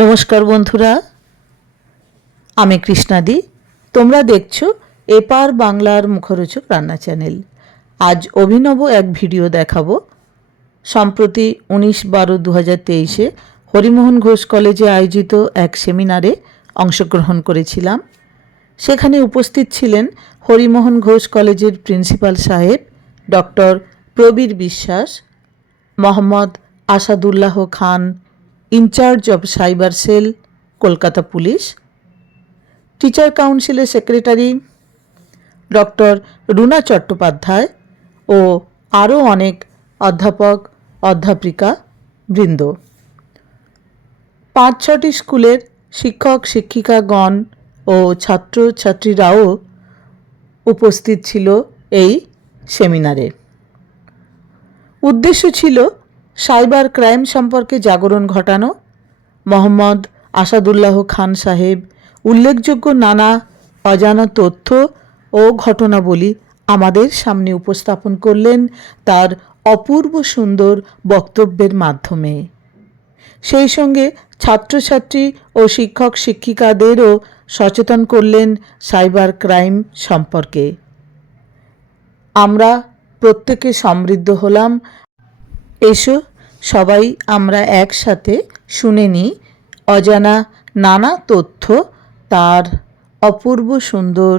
নমস্কার বন্ধুরা, আমি কৃষ্ণাদি। তোমরা দেখছো এপার বাংলার মুখরোচক রান্না চ্যানেল। আজ অভিনব এক ভিডিও দেখাবো। সম্প্রতি 19/12/2023 হরিমোহন ঘোষ কলেজে আয়োজিত এক সেমিনারে অংশগ্রহণ করেছিলাম। সেখানে উপস্থিত ছিলেন হরিমোহন ঘোষ কলেজের প্রিন্সিপাল সাহেব doctor Prabir Biswas, Mohammad Asadullah Khan, in-charge of cyber cell, Kolkata police, teacher কাউন্সিলের সেক্রেটারি ডক্টর রুনা চট্টোপাধ্যায় ও আরও অনেক অধ্যাপক অধ্যাপিকা বৃন্দ। 5-6টি স্কুলের শিক্ষক শিক্ষিকাগণ ও ছাত্রছাত্রীরাও উপস্থিত ছিল এই সেমিনারে। উদ্দেশ্য ছিল সাইবার ক্রাইম সম্পর্কে জাগরণ ঘটানো। মোহাম্মদ আসাদুল্লাহ খান সাহেব উল্লেখযোগ্য নানা অজানা তথ্য ও ঘটনাবলী আমাদের সামনে উপস্থাপন করলেন তার অপূর্ব সুন্দর বক্তব্যের মাধ্যমে। সেই সঙ্গে ছাত্রছাত্রী ও শিক্ষক শিক্ষিকাদেরও সচেতন করলেন সাইবার ক্রাইম সম্পর্কে। আমরা প্রত্যেকে সমৃদ্ধ হলাম। এসো সবাই আমরা একসাথে শুনে নিই অজানা নানা তথ্য তার অপূর্ব সুন্দর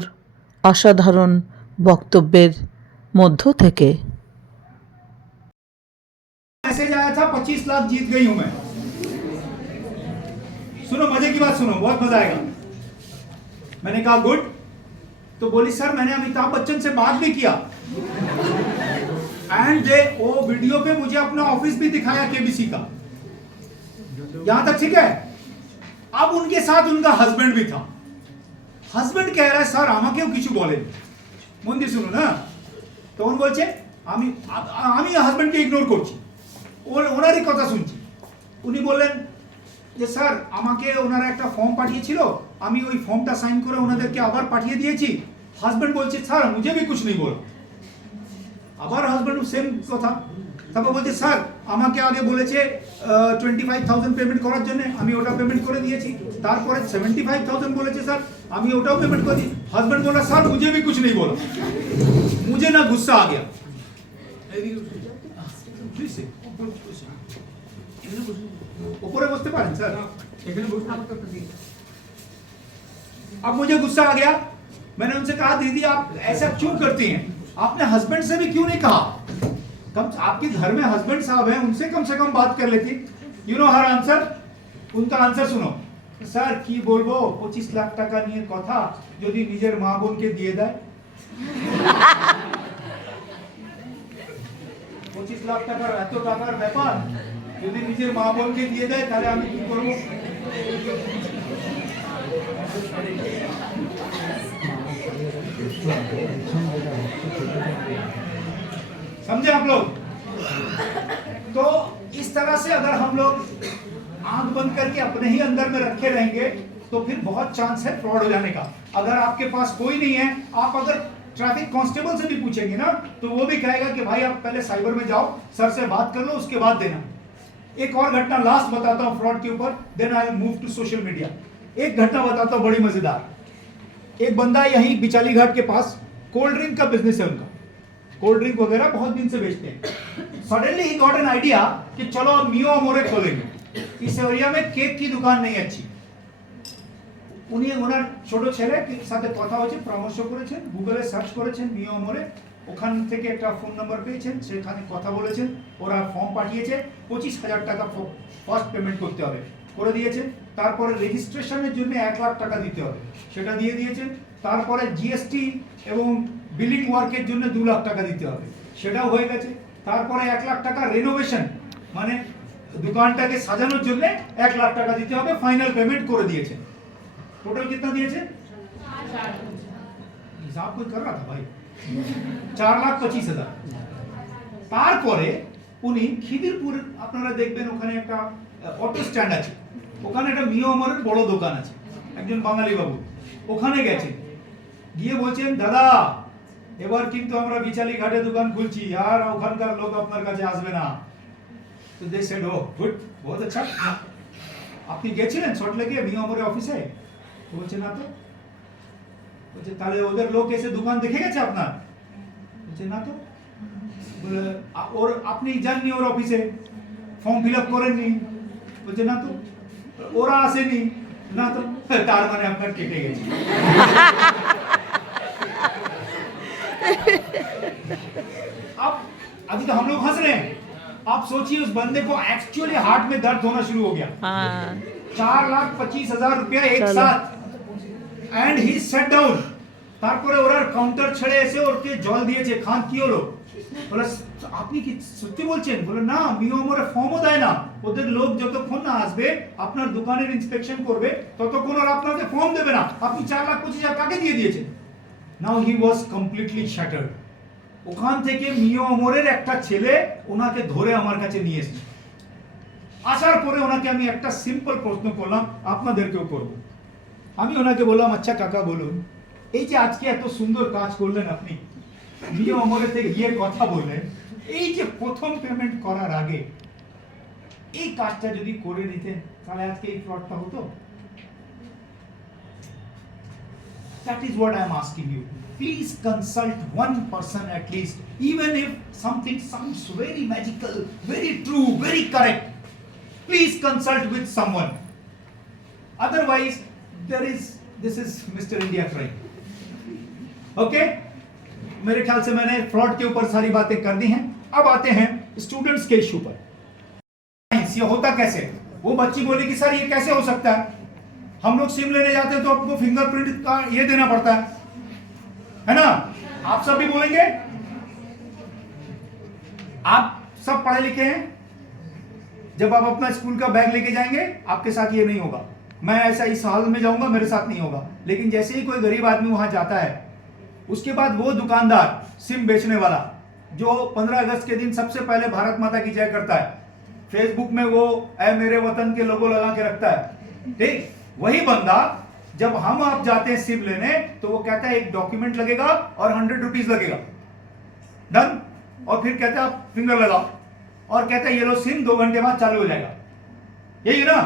অসাধারণ বক্তব্যের মধ্য থেকে। मैसेज आया था 25 लाख जीत गई हूं मैं। सुनो मजे की बात सुनो, बहुत मजा आएगा। मैंने कहा गुड। तो बोली सर मैंने अमिताभ बच्चन से बात भी किया एंड वो वीडियो पे मुझे अपना ऑफिस भी दिखाया केबीसी का। यहां तक ठीक है। अब उनके साथ उनका हस्बैंड भी था। हस्बैंड कह रहा है सर আমাকেও কিছু বলেন। মন দিয়ে শুনো না। তখন বলছে আমি হাজবেন্ডকে ইগনোর করছি, ওনারই কথা শুনছি। উনি বললেন যে স্যার আমাকে ওনারা একটা ফর্ম পাঠিয়েছিল, আমি ওই ফর্মটা সাইন করে ওনাদেরকে আবার পাঠিয়ে দিয়েছি। হাজবেন্ড বলছে স্যার मुझे भी कुछ नहीं बोला। আবার হাজবেন্ড সেম কথা। তারপর বলছে স্যার আমাকে আগে বলেছে 25,000 পেমেন্ট করার জন্য, আমি ওটা পেমেন্ট করে দিয়েছি। তারপরে 75,000 বলেছে স্যার, আমি ওটাও পেমেন্ট করে দিই। হাজবেন্ড বলা স্যার मुझे भी कुछ नहीं बोला। मुझे ना गुस्सा आ गया। ऊपर बसते पारें सर। अब मुझे गुस्सा आ गया। मैंने उनसे कहा दीदी आप ऐसा क्यों करती हैं, आपने हस्बैंड से भी क्यों नहीं कहा? कम आपके घर में हस्बैंड साहब हैं, उनसे कम से कम बात कर लेती। You know her answer. उनका आंसर सुनो। স্যার কি বলবো, 25 লাখ টাকা নিয়ে কথা, যদি নিজের মা বোনকে দিয়ে দেয়। 25 লাখ টাকার এত টাকার ব্যাপার যদি নিজের মা বোনকে দিয়ে দেয় তাহলে আমি কি করব? समझे आप लोग? तो इस तरह से अगर हम लोग आंख बंद करके अपने ही अंदर में रखे रहेंगे तो फिर बहुत चांस है फ्रॉड हो जाने का। अगर आपके पास कोई नहीं है, आप अगर ट्रैफिक कांस्टेबल से भी पूछेंगे ना तो वो भी कहेगा कि भाई आप पहले साइबर में जाओ, सर से बात कर लो, उसके बाद देना। एक और घटना लास्ट बताता हूं फ्रॉड के ऊपर, then I will move to social media. एक घटना बताता हूं बड़ी मजेदार। एक बंदा यहीं बिचाली घाट के पास कोल्ड ड्रिंक का बिजनेस है उनका, कोल्ड ड्रिंक वगैरह बहुत दिन से बेचते हैं। Suddenly he got an idea कि चलो अब मियो अमोरे खोलेंगे। इस एरिया में केक की दुकान नहीं अच्छी। উনি ওনার ছোট ছেলের সাথে কথা হয়েছে, পরামর্শ করেছেন, গুগলে সার্চ করেছেন মিও মোড়ে, ওখান থেকে একটা ফোন নাম্বার পেয়েছেন, সেখানে কথা বলেছেন, ওরা ফর্ম পাঠিয়েছে, 25,000 টাকা ফার্স্ট পেমেন্ট করতে হবে, করে দিয়েছেন। তারপরে রেজিস্ট্রেশনের জন্য 1 লাখ টাকা দিতে হবে, সেটা দিয়ে দিয়েছেন। তারপরে জিএসটি এবং বিলিং ওয়ার্কের জন্য 2 লাখ টাকা দিতে হবে, সেটাও হয়ে গেছে। তারপরে 1 লাখ টাকা রেনোভেশন মানে দোকানটাকে সাজানোর জন্য 1 লাখ টাকা দিতে হবে, ফাইনাল পেমেন্ট করে দিয়েছেন। टोटल कितना दिए थे? हिसाब कोई कर रहा था भाई। 4,25,000। তারপরে উনি খিদিরপুর আপনারা দেখবেন ওখানে একটা অটো স্ট্যান্ড আছে, ওখানে একটা মিও অমরের বড় দোকান আছে, একজন বাঙালি বাবু ওখানে গেছেন, গিয়ে বলছেন দাদা এবার কিন্তু আমরা বিচালি ঘাটে দোকান খুলছি, আর ওখানকার লোক আপনার কাছে আসবে না। তো দে সেড ও গুড, বহুত আচ্ছা। আপনি গেছিলেন সল্টলেকে মিয়ামরের অফিসে? বলছে না তো। বলছে তাহলে ওদের লোক এসে দোকান দেখে গেছে আপনার? বলছে না তো। বলে ওর আপনি যাননি ওর অফিসে, ফর্ম ফিল আপ করেননি? বলছে না তো। ওরা আসেনি? না তো। তার মানে আপনার কেটে গেছে। अब अभी तो हम लोग हंस रहे हैं, आप सोचिए उस बंदे को एक्चुअली हार्ट में दर्द होना शुरू हो गया। हाँ 4,25,000 रुपया एक साथ, एंड ही सेट डाउन। তারপরে ওরা কাউন্টার ছেড়ে এসে ওকে জল দিয়েছে, খান কি হলো? বলে আপনি কি সত্যি বলছেন? বলে না, মিয়ামরে ফর্মও দেয় না, ওদের লোক যতক্ষণ না আসবে আপনার দোকানের ইন্সপেকশন করবে ততক্ষণ ওরা আপনাকে ফর্ম দেবে না। আপনি 4,25,000 কাকে দিয়ে দিয়েছেন? নাও হি ওয়াজ কমপ্লিটলি শ্যাটার্ড। ওখান থেকে মিয়ামরের একটা ছেলে ওনাকে ধরে আমার কাছে নিয়ে এসেছে। আসার পরে ওনাকে আমি একটা সিম্পল প্রশ্ন করলাম, আপনাদেরকেও করব। আমি ওনাকে বললাম, আচ্ছা কাকা বলুন, এই যে আজকে এত সুন্দর কাজ করলেন আপনি, মিয়ামরেতে গিয়ে কথা বললেন, এই যে প্রথম পেমেন্ট করার আগে এই কাজটা যদি করে নিতেন তাহলে আজকে এই ফ্রডটা হতো? That is what I am asking you. Please consult one person at least, even if something sounds very magical, very true, very correct. Please consult with someone. Otherwise, this is Mr. India crime. Okay? मेरे ख्याल से मैंने fraud के ऊपर सारी बातें कर दी हैं। अब आते हैं स्टूडेंट्स के इशू पर। ये होता कैसे? वो बच्ची बोली कि सर ये कैसे हो सकता है, हम लोग सिम लेने जाते हैं तो आपको फिंगरप्रिंट का ये देना पड़ता है ना? आप सब भी बोलेंगे? आप सब पढ़े लिखे हैं? जब आप अपना स्कूल का बैग लेके जाएंगे आपके साथ ये नहीं होगा। मैं ऐसा इस हाल में जाऊंगा, मेरे साथ नहीं होगा। लेकिन जैसे ही कोई गरीब आदमी वहां जाता है, उसके बाद वो दुकानदार सिम बेचने वाला जो 15 अगस्त के दिन सबसे पहले भारत माता की जय करता है, फेसबुक में वो ऐ मेरे वतन के लोगो लगा के रखता है, ठीक? वही बंदा जब हम आप जाते हैं सिम लेने तो वो कहता है एक डॉक्यूमेंट लगेगा और 100 रुपीज लगेगा, डन। और फिर कहता है आप फिंगर लगाओ और कहता है ये लो सिम 2 घंटे बाद चालू हो जाएगा, यही ना?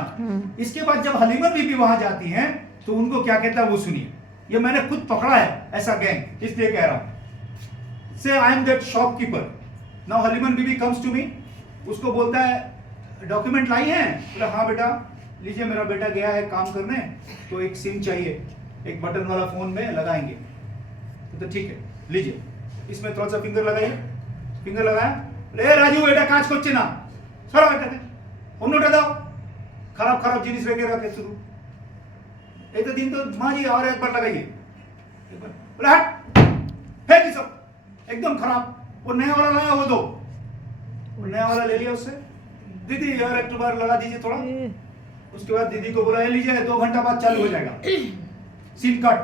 इसके बाद जब हलीमन बीबी वहां जाती हैं तो उनको क्या कहता है वो सुनिए। ये मैंने खुद पकड़ा है ऐसा गैंग, इसलिए कह रहा हूं। So I am that shopkeeper. Now Haliman Bibi comes to me, उसको बोलता है डॉक्यूमेंट लाई हैं? बोला हाँ बेटा, लीजिए मेरा बेटा गया है काम करने तो एक सिम चाहिए, एक बटन वाला फोन में लगाएंगे। तो ठीक है लीजिए, इसमें थोड़ा सा फिंगर लगाइए। फिंगर लगाया, ले राजू এটা কাজ করছে না, সরো এটাকে, অন্যটা দাও, খারাপ খারাপ জিনিস রেখে রাখে শুরু। এই তো দিন তো মাঝি और एक बार लगाइए, एक बार बोला हट फेंक सब एकदम खराब। वो नया वाला लाया वो दो, वो नया वाला ले लिया उससे। दीदी यार एक बार लगा दीजिए थोड़ा। उसके बाद दीदी को बोला लीजिए 2 घंटा बाद चालू हो जाएगा, सिम कट।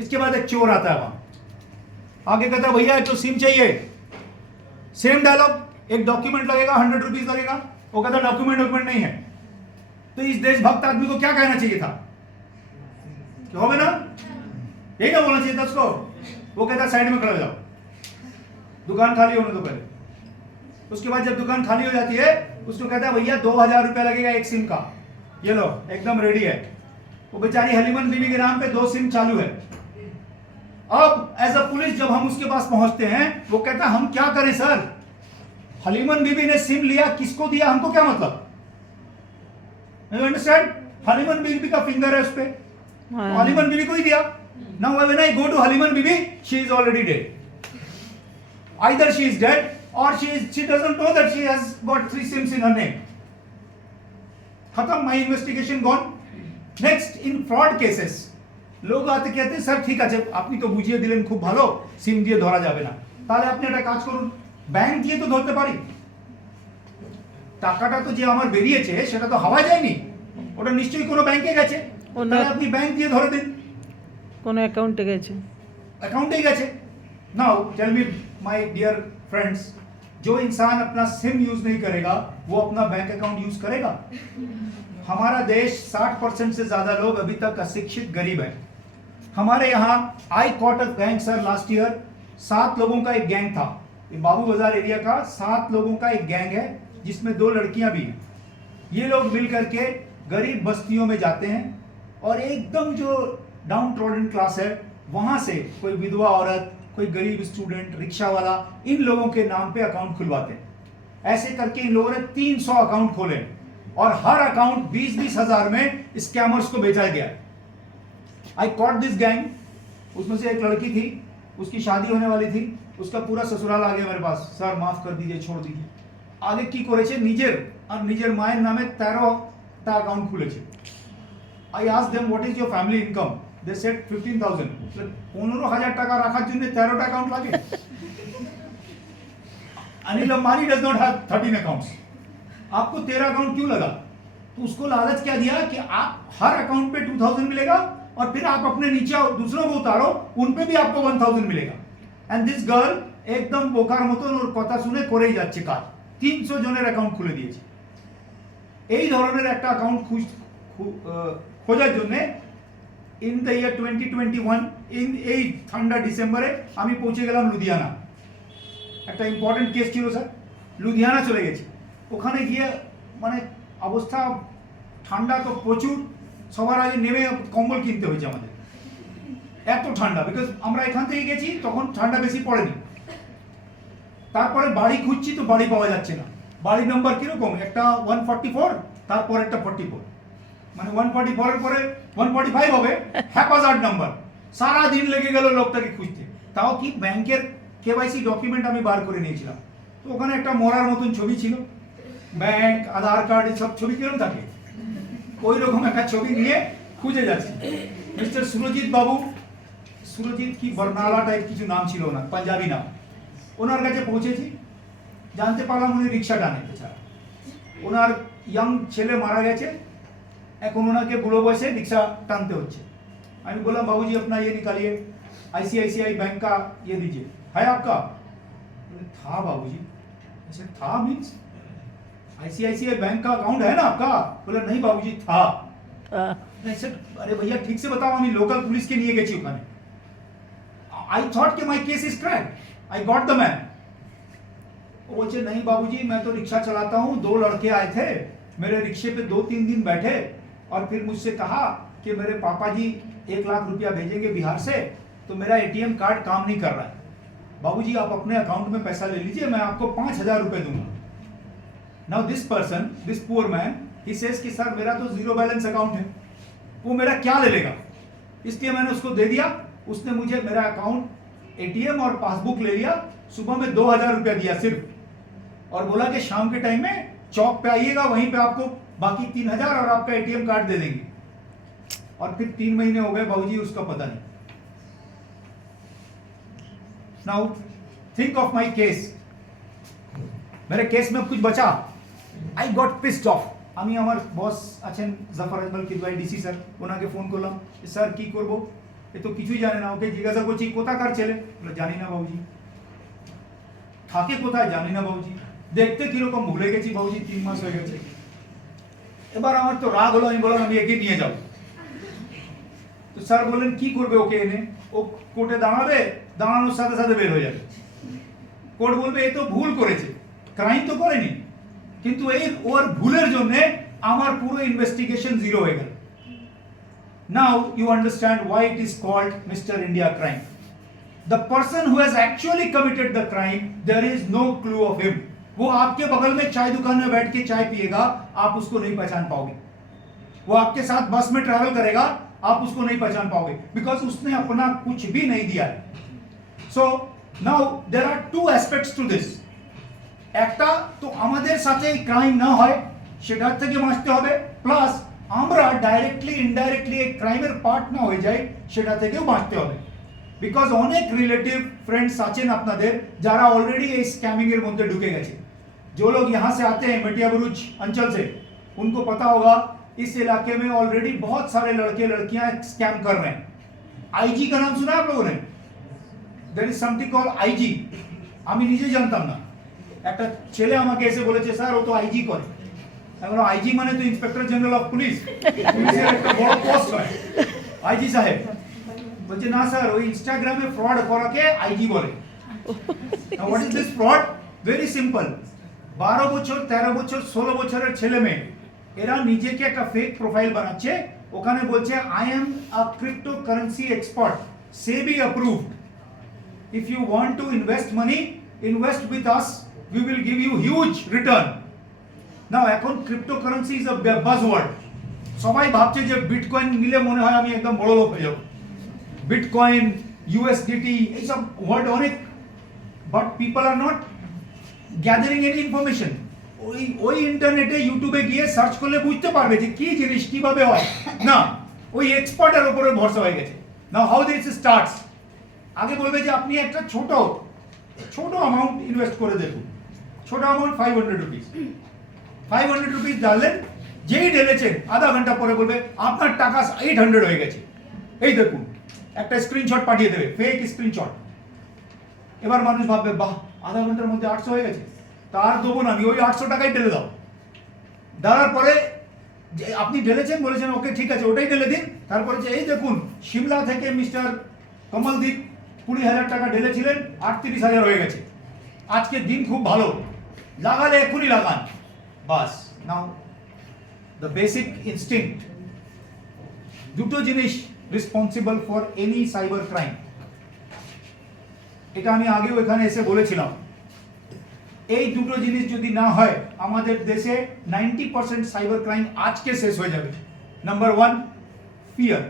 इसके बाद एक चोर आता है वहां, आगे कहता है भैया तो सिम चाहिए, सेम डायलॉग, एक डॉक्यूमेंट लगेगा 100 रुपीज लगेगा। वो कहता डॉक्यूमेंट नहीं है। तो इस देशभक्त आदमी को क्या कहना चाहिए था? हो ना, यही ना बोलना चाहिए था उसको। वो कहता साइड में खड़ा हो जाओ, दुकान खाली होने दो पहले। उसके बाद जब दुकान खाली हो जाती है उसको कहता है भैया 2,000 रुपया लगेगा एक सिम का, ये लो एकदम रेडी है। वो बेचारी हलीमन बीबी के नाम पे 2 सिम चालू है। अब एज अ पुलिस जब हम उसके पास पहुंचते हैं वो कहता है हम क्या करें सर, हलीमन बीबी ने सिम लिया, किसको दिया हमको क्या मतलब? You understand? हलीमन बीबी का फिंगर है उस पे, हलीमन बीबी को ही दिया। Now when I go to Haliman Bibi, she is already dead. Either she is dead or she doesn't know that she has got 3 sims in her name. खत्म, my investigation gone. Next, in fraud cases, लोग आते कहते हैं sir ठीक আছে আপনি তো বুঝিয়ে দিলেন খুব ভালো, সিম দিয়ে ধরা যাবে না, তাহলে আপনি একটা কাজ করুন, ব্যাংক দিয়ে তো ধরতে পারি। টাকাটা তো যে আমার বেরিয়েছে সেটা তো হাওয়া যায়নি, ওটা নিশ্চয়ই কোনো ব্যাংকে গেছে, তাহলে আপনি ব্যাংক দিয়ে ধরে দিন, কোনো অ্যাকাউন্টে গেছে, अकाउंट ही गए। Now tell me my dear friends, जो इंसान अपना सिम यूज नहीं करेगा वो अपना बैंक अकाउंट यूज करेगा? हमारा देश 60% से ज्यादा लोग अभी तक अशिक्षित गरीब है। हमारे यहाँ आई caught a gang sir last year, 7 लोगों का एक गैंग था, बाबू बाजार एरिया का 7 लोगों का एक गैंग है जिसमें 2 लड़कियां भी हैं। ये लोग मिल करके गरीब बस्तियों में जाते हैं और एकदम जो डाउन ट्रोडन क्लास है वहां से कोई विधवा औरत, कोई गरीब स्टूडेंट, रिक्शा वाला, इन लोगों के नाम पे अकाउंट खुलवाते हैं। ऐसे करके इन लोगों ने 300 अकाउंट खोले और हर अकाउंट 20-20 हजार में स्कैमर्स को बेचा गया। आई कॉट दिस गैंग। उसमें से एक लड़की थी, उसकी शादी होने वाली थी, उसका पूरा ससुराल आ गया मेरे पास, सर माफ कर दीजिए, छोड़ दीजिए। आगे की करेছে নিজের আর নিজের মায়ের নামে 13টা অ্যাকাউন্ট খুলেছে। I asked them what is your family income? They said 15,000. 15,000 টাকা রাখার জন্য 13টা অ্যাকাউंट লাগে? Anil Ambani does not have 13 accounts. आपको 13 अकाउंट क्यों लगा? तो उसको लालच क्या दिया कि आप हर अकाउंट पे 2000 मिलेगा और फिर आप अपने नीचे दूसरों को उतारो, उन पे भी आपको 1000 मिलेगा। एंड दिस गर्ल एकदम बोकार मतन और কথা শুনে করেই যাচ্ছে কাজ। 300 জনের অ্যাকাউন্ট খুলে দিয়েছে। এই ধরনের একটা অ্যাকাউন্ট খোঁজার জন্য ইন দ্য ইয়ার 2021 এই ঠান্ডা ডিসেম্বরে আমি পৌঁছে গেলাম লুধিয়ানা। একটা ইম্পর্টেন্ট কেস ছিল স্যার, লুধিয়ানা চলে গেছি। ওখানে গিয়ে মানে অবস্থা, ঠান্ডা তো প্রচুর, সবার আগে নেমে কম্বল কিনতে হয়েছে আমাদের, এত ঠান্ডা। বিকজ আমরা এখান থেকে গেছি তখন ঠান্ডা বেশি পড়েনি। তারপরে বাড়ি খুঁজছি তো বাড়ি পাওয়া যাচ্ছে না। বাড়ি নাম্বার কিরকম, একটা 144, তারপর একটা 44, মানে 144 এর পরে 145 হবে, হ্যাপাজার্ড নাম্বার। সারা দিন লেগে গেল লোকটাকে খুঁজতে। তাও কি ব্যাংকের কেওয়াইসি ডকুমেন্ট আমি বার করে নিয়েছিলাম। তো ওখানে একটা মরার মতন ছবি ছিল, ব্যাংক, আধার কার্ড, সব ছবি কিরকম থাকে ওই রকম একটা ছবি নিয়ে খুঁজে যাচ্ছি। মিস্টার সুরজিৎ বাবু, সুরজিৎ কি বর্নালা টাইপ কিছু নাম ছিল ওনার, পাঞ্জাবি নাম। ওনার কাছে পৌঁছেছি, জানতে পারলাম উনি রিক্সা টানে বেচারা। ওনার ইয়াং ছেলে মারা গেছে, এখন ওনাকে বুড়ো বয়সে রিক্সা টানতে হচ্ছে। আমি বললাম बाबूजी अपना ये निकालिए, आईसीआईसीआई बैंक का ये दीजिए, है आपका? था बाबूजी। ऐसे था मीन्स आईसीआईसीआई बैंक का अकाउंट है ना आपका? बोला नहीं बाबूजी था। ऐसे अरे भैया ठीक से बताओ, আমি লোকাল পুলিশকে নিয়ে গেছি ওখানে। आई थॉट कि my case is cracked, I got the man. वो बोलते नहीं बाबूजी मैं तो रिक्शा चलाता हूँ, 2 लड़के आए थे मेरे रिक्शे पे 2-3 दिन बैठे और फिर मुझसे कहा कि मेरे पापा जी 1 लाख रुपया भेजेंगे बिहार से, तो मेरा एटीएम कार्ड काम नहीं कर रहा है। बाबूजी आप अपने अकाउंट में पैसा ले लीजिए, मैं आपको 5,000 रुपए दूंगा। Now this person, this poor man, he says कि सर मेरा तो 0 बैलेंस अकाउंट है, वो मेरा क्या ले लेगा? इसलिए मैंने उसको दे दिया। उसने मुझे मेरा अकाउंट, एटीएम और पासबुक ले लिया। सुबह में 2,000 रुपया दिया सिर्फ, और बोला कि शाम के टाइम में चौक पे आइएगा, वहीं पे आपको बाकी 3,000 और आपका एटीएम कार्ड दे देंगे। और फिर 3 महीने हो गए बाबूजी, उसका पता नहीं। Now think of my case. मेरे केस में कुछ बचा। I got pissed off. আমি আমার বস আছেন জাফর আজমল কিদওয়াই ডিসি স্যার, ওনাকে ফোন করলাম, স্যার কি করব, এ তো কিছুই জানে না। ওকে জিজ্ঞাসা করছি কোথাকার ছেলে, বলে জানি না বাবুজি। থাকে কোথায় জানি না বাবুজি। দেখতে কিরকম ভুলে গেছি বাবুজি, 3 মাস হয়ে গেছে। এবার আমার তো রাগ হলো, আমি বললাম আমি একে নিয়ে যাব। তো স্যার বললেন কি করবে ওকে এনে? ও কোর্টে দাঁড়াবে, দাঁড়ানোর সাথে সাথে বের হয়ে যাবে। কোর্ট বলবে এ তো ভুল করেছে, ক্রাইম তো করেনি, কিন্তু এই ওর ভুলের জন্য আমার পুরো ইনভেস্টিগেশন জিরো হয়ে গেল। Now you understand why it is called Mr. India crime. The person who has actually committed the crime, there is no clue of him. वो आपके बगल में चाय दुकान में बैठ के चाय पिएगा, आप उसको नहीं पहचान पाओगे। वो आपके साथ बस में ट्रैवल करेगा, आप उसको नहीं पहचान पाओगे, बिकॉज उसने अपना कुछ भी नहीं दिया है। So now there are 2 aspects to this. একটা তো আমাদের সাথে ক্রাইম না হয় সেটার থেকে বাঁচতে হবে, প্লাস আমরা ডাইরেক্টলি ইনডাইরেক্টলি এই ক্রাইমের পার্ট না হয়ে যাই সেটা থেকেও বাঁচতে হবে। বিকজ অনেক রিলেটিভ फ्रेंड्स আছেন আপনাদের যারা অলরেডি এই স্ক্যামিং এর মধ্যে ঢুকে গেছে। जो लोग यहाँ से आते हैं मटिया बुरुज अंचल से, उनको पता होगा इस इलाके में ऑलरेडी बहुत सारे लड़के लड़कियां स्कैम कर रहे हैं। आईजी का नाम सुना आप लोगों ने? There is something called IG. আমি নিজে জানতাম না। একটা ছেলে আমাকে এসে বলেছে স্যার ও তো আইজি করে। আমি বললাম আইজি মানে তো ইন্সপেক্টর জেনারেল অফ পুলিশ, পুলিশের একটা বড় পোস্ট হয় আইজি সাহেব। বলছে না স্যার ওই ইনস্টাগ্রামে ফ্রড করাকে আইজি বলে। Now what is this fraud? Very simple. 12 বছর 13 বছর 16 বছরের ছেলে মেয়ে এরা নিজেকে একটা ফেক প্রোফাইল বানাচ্ছে, ওখানে বলছে I am a cryptocurrency expert, SEBI approved, if you want to invest money invest with us, we will give you huge return. Now এখন ক্রিপ্টোকারেন্সি ইজ আ বাজওয়ার্ড, সবাই ভাবছে যে বিটকয়েন নিলে মনে হয় আমি একদম বড় লোক হয়ে যাব, বিটকয়েন, ইউএসডিটি এইসব ওয়ার্ড অনেক, but people are not gathering any information. ওই ইন্টারনেটে ইউটিউবে গিয়ে সার্চ করলে বুঝতে পারবে যে কি জিনিস কিভাবে হয় না, ওই এক্সপার্টের উপরে ভরসা হয়ে গেছে। নাও হাউ দিস স্টার্টস, আগে বলবে যে আপনি একটা ছোট অ্যামাউন্ট ইনভেস্ট করে দেখুন, ছোট অ্যামাউন্ট 500 রুপিস, 500 রুপিস ডাললেন, যেই ঢেলেছেন আধা ঘন্টা পরে বলবে আপনার টাকা 800 হয়ে গেছে, এই দেখুন একটা স্ক্রিনশট পাঠিয়ে দেবে, ফেক স্ক্রিনশট। এবার মানুষ ভাববে বাহ, আধা ঘন্টার মধ্যে 800 হয়ে গেছে, তার দেবো না আমি, ওই 800 টাকাই ঢেলে দাও। দেওয়ার পরে যে আপনি ঢেলেছেন, বলেছেন ওকে ঠিক আছে ওটাই ঢেলে দিন, তারপরে যে এই দেখুন সিমলা থেকে মিস্টার কমলদীপ 20,000 টাকা ঢেলেছিলেন, 38,000 হয়ে গেছে, আজকে দিন খুব ভালো, লাগালে এখনই লাগান, বাস। নাও দ্য বেসিক ইনস্টিংক্ট, দুটো জিনিস responsible for any cyber crime, এটা আমি আগেও এখানে এসে বলেছিলাম। এই দুটো জিনিস যদি না হয় আমাদের দেশে 90% সাইবার ক্রাইম আজকে শেষ হয়ে যাবে। নাম্বার 1 ফিয়ার,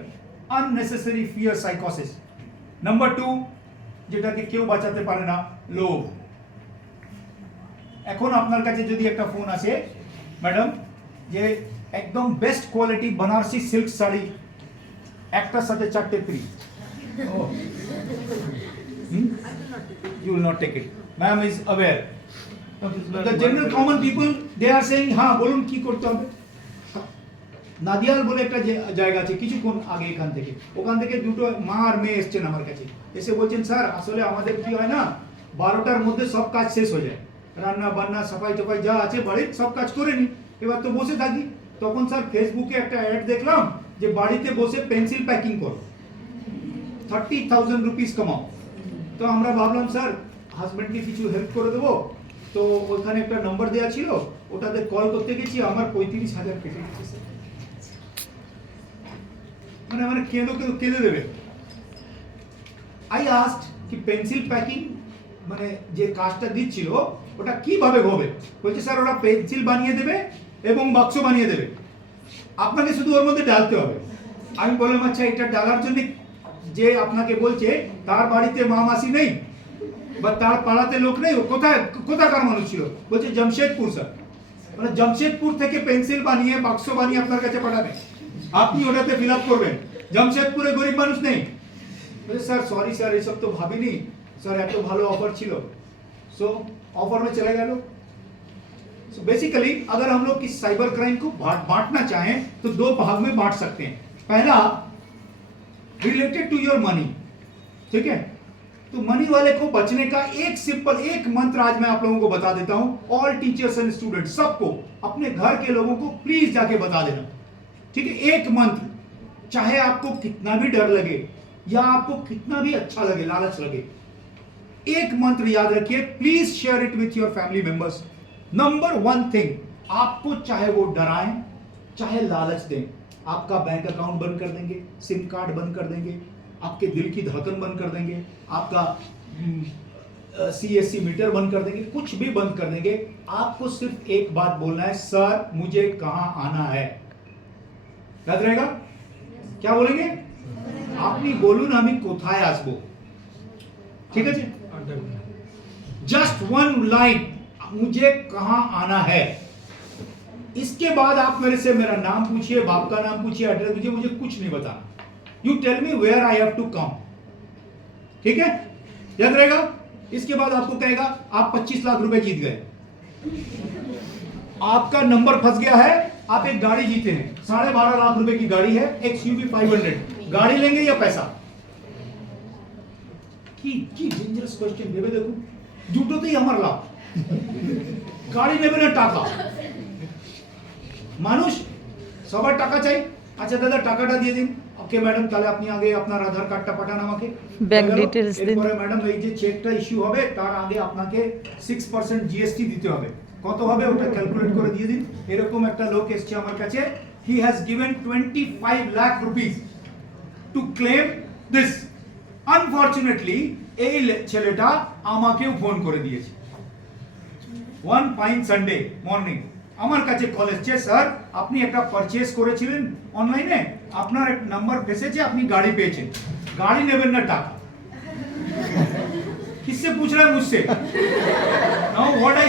আননেসেসারি ফিয়ার সাইকোসিস। নাম্বার 2 যেটাকে কেউ বাঁচাতে পারে না, লোভ। এখন আপনার কাছে যদি একটা ফোন আসে ম্যাডাম যে একদম best quality Banarasi silk sari একটার সাথে 4টে free, you will not take it. Ma'am is aware. The general common people they are saying হ্যাঁ বলুন কি করতে হবে। নাদিয়াল বলে একটা জায়গা আছে কিছুক্ষণ আগে এখান থেকে, ওখান থেকে দুটো মা আর মেয়ে এসছেন আমার কাছে, এসে বলছেন স্যার আসলে আমাদের কি হয় না 12টার মধ্যে সব কাজ শেষ হয়ে যায়, রান্না বান্না সাফাই টাফাই যা আছে বাড়ির সব কাজ করে নি, এবার তো বসে থাকি, তখন স্যার ফেসবুকে একটা অ্যাড দেখলাম যে বাড়িতে বসে পেন্সিল প্যাকিং করো, 30,000 রুপিস কামাও। তো আমরা ভাবলাম স্যার হাজব্যান্ডকে কিছু হেল্প করে দেবো, তো ওখানে একটা নাম্বার দেওয়া ছিল, ওটাতে কল করতে গেছি, আমার 35,000 কেটে গেছে স্যার। মানে কেঁদে দেবে। আই আস্কড কি পেন্সিল প্যাকিং মানে যে কাজটা দিচ্ছিল ওটা কিভাবে হবে, বলছে স্যার ওরা পেন্সিল বানিয়ে দেবে এবং বাক্স বানিয়ে দেবে, আপনাকে শুধু ওর মধ্যে ডালতে হবে। আমি বললাম আচ্ছা এটা ডালার জন্য যে আপনাকে বলছে তার বাড়িতে মা মাসি নেই বা তার পাড়াতে লোক নেই, কোথাকার মানুষ ছিল, বলছে জামশেদপুর স্যার, মানে জামশেদপুর থেকে পেন্সিল বানিয়ে বাক্স বানিয়ে আপনার কাছে পাঠাবে, আপনি ওটাতে ফিল আপ করবেন, জামশেদপুরে গরিব মানুষ নেই। বলছে স্যার সরি স্যার এইসব তো ভাবিনি স্যার, এত ভালো অফার ছিল, सो ऑफर में चले गए लोग। सो बेसिकली अगर हम लोग इस साइबर क्राइम को बांटना चाहें तो 2 भाग में बांट सकते हैं। पहला रिलेटेड टू योर मनी, ठीक है, तो मनी वाले को बचने का एक सिंपल एक मंत्र आज मैं आप लोगों को बता देता हूं, ऑल टीचर्स एंड स्टूडेंट्स सबको अपने घर के लोगों को प्लीज जाके बता देना, ठीक है। एक मंत्र, चाहे आपको कितना भी डर लगे या आपको कितना भी अच्छा लगे, लालच लगे, एक मंत्र याद रखिए, please share it with your family members. Number 1 thing, आपको चाहे वो डराएं चाहे लालच दें, आपका बैंक अकाउंट बंद कर देंगे, सिम कार्ड बंद कर देंगे, आपके दिल की धड़कन बंद कर देंगे, आपका CSC मीटर बंद कर देंगे, कुछ भी बंद कर देंगे। आपको सिर्फ एक बात बोलना है, सर मुझे कहां आना है, याद रहेगा? क्या बोलेंगे? আপনি বলুন আমি কোথায় আসবো, ঠিক আছে? जस्ट 1 लाइन, मुझे कहां आना है। इसके बाद आप मेरे से मेरा नाम पूछिए, बाप का नाम पूछिए, एड्रेस पूछिए, मुझे कुछ नहीं बताना, you tell me where I have to come, ठीक है, याद रहेगा? इसके बाद आपको कहेगा आप 25 लाख रुपए जीत गए, आपका नंबर फंस गया है, आप एक गाड़ी जीते हैं, 12.5 लाख रुपए की गाड़ी है, XUV 500, गाड़ी लेंगे या पैसा? কি ডেঞ্জারাস কোশ্চেন, ভেবে দেখুন, দুটোতেই আমার লাভ, গাড়ি নেবে না টাকা। মানুষ সবার টাকা চাই, আচ্ছা দাদা টাকাটা দিয়ে দিন, ওকে ম্যাডাম তাহলে আপনি আগে আপনার আধার কার্ডটা পাঠান আমাকে, ব্যাংক ডিটেইলস দিন, এরপরে ম্যাডাম এই যে চেকটা ইস্যু হবে তার আগে আপনাকে 6% GST দিতে হবে, কত হবে ওটা ক্যালকুলেট করে দিয়ে দিন। এরকম একটা লোক এসছে আমার কাছে, he has given 25 lakh rupees to claim this. Unfortunately এই ছেলেটা আমাকেও ফোন করে দিয়েছে ওয়ান ফাইন সানডে মর্নিং। আমার কাছে কল এসছে, স্যার আপনি একটা পারচেজ করেছিলেন অনলাইনে, আপনার এক নাম্বার ফেসেছে, আপনি গাড়ি পেয়েছেন, गाड़ी नेबेन ना टाका। किससे पूछ रहा है? मुझसे। Now what I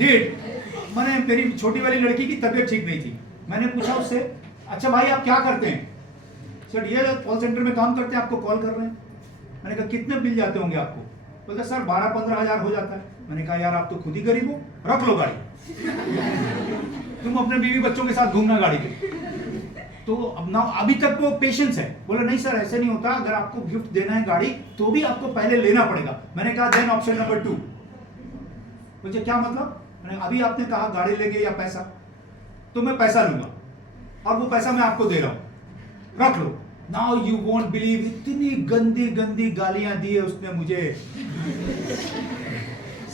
did, मैंने मेरी छोटी वाली लड़की की तबीयत ठीक नहीं थी, मैंने पूछा उससे, अच्छा भाई आप क्या करते हैं? सर ये कॉल सेंटर में काम करते हैं, आपको कॉल कर रहे हैं। मैंने कहा कितने बिल जाते होंगे आपको? बोलते सर 12-15 हजार हो जाता है। मैंने कहा यार आप तो खुद ही गरीब हो, रख लो गाड़ी, तुम अपने बीवी बच्चों के साथ घूमना गाड़ी पे। तो अब ना अभी तक वो पेशेंस है। बोला नहीं सर ऐसे नहीं होता, अगर आपको गिफ्ट देना है गाड़ी तो भी आपको पहले लेना पड़ेगा। मैंने कहा देन ऑप्शन नंबर 2। मुझे क्या मतलब? मैंने अभी आपने कहा गाड़ी लेंगे या पैसा, तो मैं पैसा लूंगा और वो पैसा मैं आपको दे रहा हूं, रख लो। नाउ यू वोंट बिलीव, इतनी गंदी गंदी गालियां दी है उसने मुझे,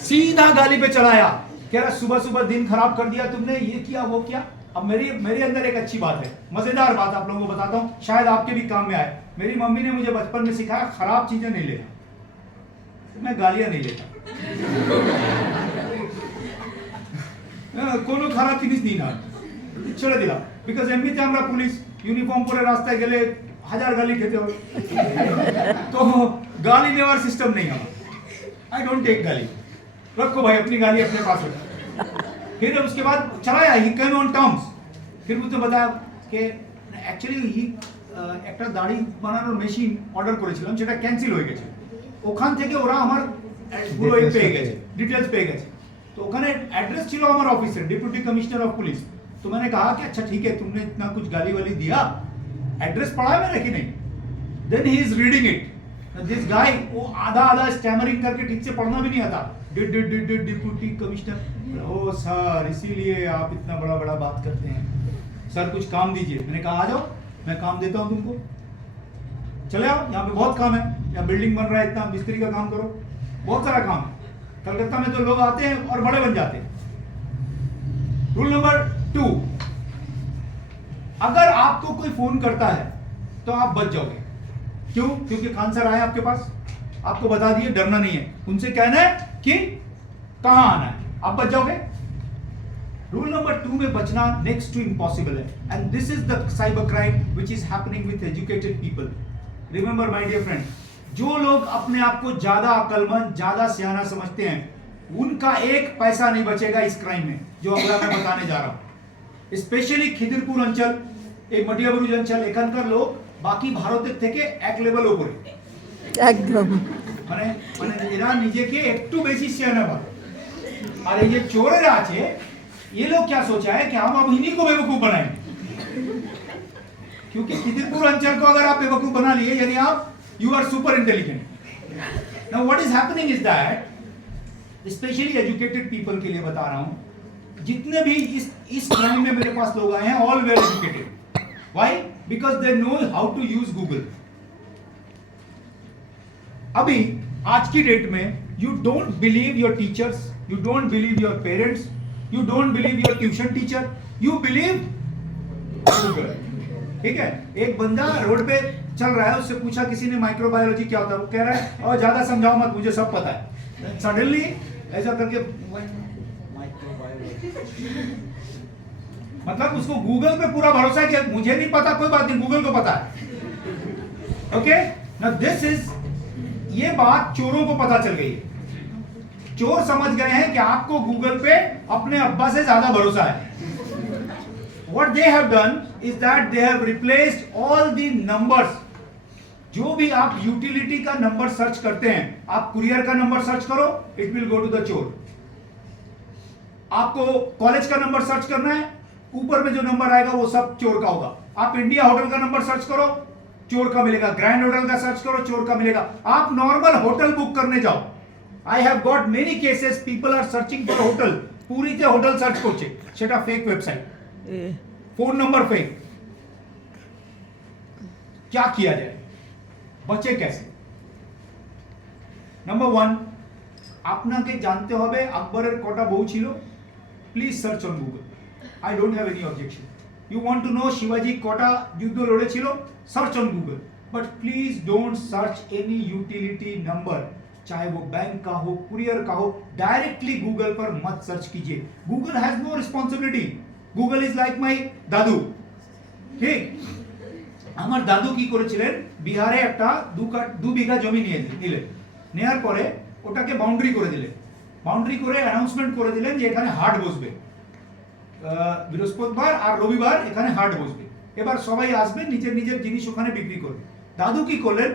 सीधा गाली पे चढ़ाया, कह रहा सुबह सुबह दिन खराब कर दिया तुमने, ये किया वो किया। अब मेरे अंदर एक अच्छी बात है, मजेदार बात आप लोगों को बताता हूं, शायद आपके भी काम में आए। मेरी मम्मी ने मुझे बचपन में सिखाया खराब चीजें नहीं लेना, मैं गालियां नहीं लेता। কোনো খারাপ জিনিস নিই না, ছেড়ে দিলাম, বিকজ এমনিতে আমরা পুলিশ ইউনিফর্ম পরে রাস্তায় গেলে হাজার গালি খেতে হবে, তো গালি নেওয়ার সিস্টেম নেই আমার। आई डोंट टेक गाली, रखो भाई अपनी गाली अपने पास रखो। फिर उसके बाद चलाया, ही केम ऑन टर्म्स। फिर मुझे बताया कि एक्चुअली ही একটা দাড়ি বানানোর মেশিন অর্ডার করেছিলাম, সেটা ক্যান্সেল হয়ে গেছে, ওখান থেকে ওরা আমার পুরো পেয়ে গেছে, ডিটেলস পেয়ে গেছে। तो ওখানে एड्रेस ছিল আমার অফিসের, डिप्टी कमिश्नर ऑफ पुलिस। तो मैंने कहा कि अच्छा ठीक है तुमने इतना कुछ गाली वाली दिया, एड्रेस पढ़ा है मैंने कि नहीं? Then he is reading it, this guy वो आधा आधा स्टैमरिंग करके ठीक से पढ़ना भी नहीं आता, डिप्टी कमिश्नर। ओ सर इसीलिए आप इतना बड़ा बड़ा बात करते हैं, सर कुछ काम दीजिए। मैंने कहा आ जाओ मैं काम देता हूं तुमको, चले आओ, यहाँ पे बहुत काम है, यहाँ बिल्डिंग बन रहा है, इतना मिस्त्री का काम करो, बहुत सारा काम है। कलकत्ता में तो लोग आते हैं और बड़े बन जाते हैं। रूल नंबर 2, अगर आपको कोई फोन करता है तो आप बच जाओगे। क्यों? क्योंकि खान सर आए आपके पास, आपको बता दिए, डरना नहीं है, उनसे कहना है कि कहां आना है, आप बच जाओगे। रूल नंबर 2 में बचना नेक्स्ट टू इम्पॉसिबल है, and this is the cyber crime which is happening with educated people. Remember my dear friend, जो लोग अपने आप को ज्यादा अक्लमंद, ज्यादा सियाना समझते हैं, उनका एक पैसा नहीं बचेगा इस क्राइम में जो अगला मैं बताने जा रहा हूं। स्पेशली খিদিরপুর অঞ্চল, এই মটিয়াবুরুজ অঞ্চল, এখানকার লোক বাকি ভারতের থেকে এক লেভেল উপরে, একদম মানে মানে এরা নিজেকে একটু বেশি সিয়ানা ভাবে। আর এই যে চোরেরা আছে, ये लोग क्या सोचा है कि हम अब इन्हीं को बेवकूफ बनाएंगे, क्योंकि खिदिरपुर अंचल को अगर आप बेवकूफ बना लिए यानी आप you are super intelligent. Now what is happening is that specially educated people के लिए बता रहा हूं, जितने भी इस क्राइम में मेरे पास लोग आए हैं all well educated. Why? Because they know how to use Google. अभी आज की डेट में you don't believe your teachers, you don't believe your parents, you don't believe your tuition teacher, you believe Google. ठीक है, एक बंदा road पे चल रहा है, उससे पूछा किसी ने माइक्रोबायोलॉजी क्या होता है, वो कह रहा है और ज्यादा समझाओ मत, मुझे सब पता है। सडनली ऐसा करके मतलब उसको गूगल पे पूरा भरोसा है कि मुझे नहीं पता, कोई बात नहीं, गूगल को पता है। ओके, नाउ दिस इज, ये बात चोरों को पता चल गई है। चोर समझ गए हैं कि आपको गूगल पे अपने अब्बा से ज्यादा भरोसा है। What they have done is that they have replaced all the numbers। जो भी आप यूटिलिटी का नंबर सर्च करते हैं, आप कुरियर का नंबर सर्च करो, it will go to the चोर। आपको कॉलेज का नंबर सर्च करना है, ऊपर में जो नंबर आएगा वो सब चोर का होगा। आप इंडिया होटल का नंबर सर्च करो, चोर का मिलेगा। ग्रैंड होटल का सर्च करो, चोर का मिलेगा। आप नॉर्मल होटल बुक करने जाओ, I have got many cases, people are searching for hotel, পুরীতে হোটেল সার্চ করছে, সেটা fake website, phone number fake. क्या किया जाए, बचे कैसे? नंबर 1, আপনাকে জানতে হবে আকবরের কটা বউ ছিল, please search on Google. I don't have any objection. You want to know Shivaji kota yuddo লড়েছিল? Search on Google. But please don't search any utility number. चाहे वो बैंक का हो, कुरियर का हो, डायरेक्टली गूगल पर मत सर्च कीजिए. Google has no responsibility. Google is like my দাদু. ঠিক, আমার দাদু কি করেছিলেন, বিহারে একটা 2 বিঘা জমি নিলেন, নেয়ার পরে ওটাকে বাউন্ডারি করে দিলেন, বাউন্ডারি করে অ্যানাউন্সমেন্ট করে দিলেন যে এখানে হাট বসবে, বৃহস্পতিবার আর রবিবার এখানে হাট বসবে, এবার সবাই আসবে, নিজের নিজের জিনিস ওখানে বিক্রি করবে. দাদু কি করলেন,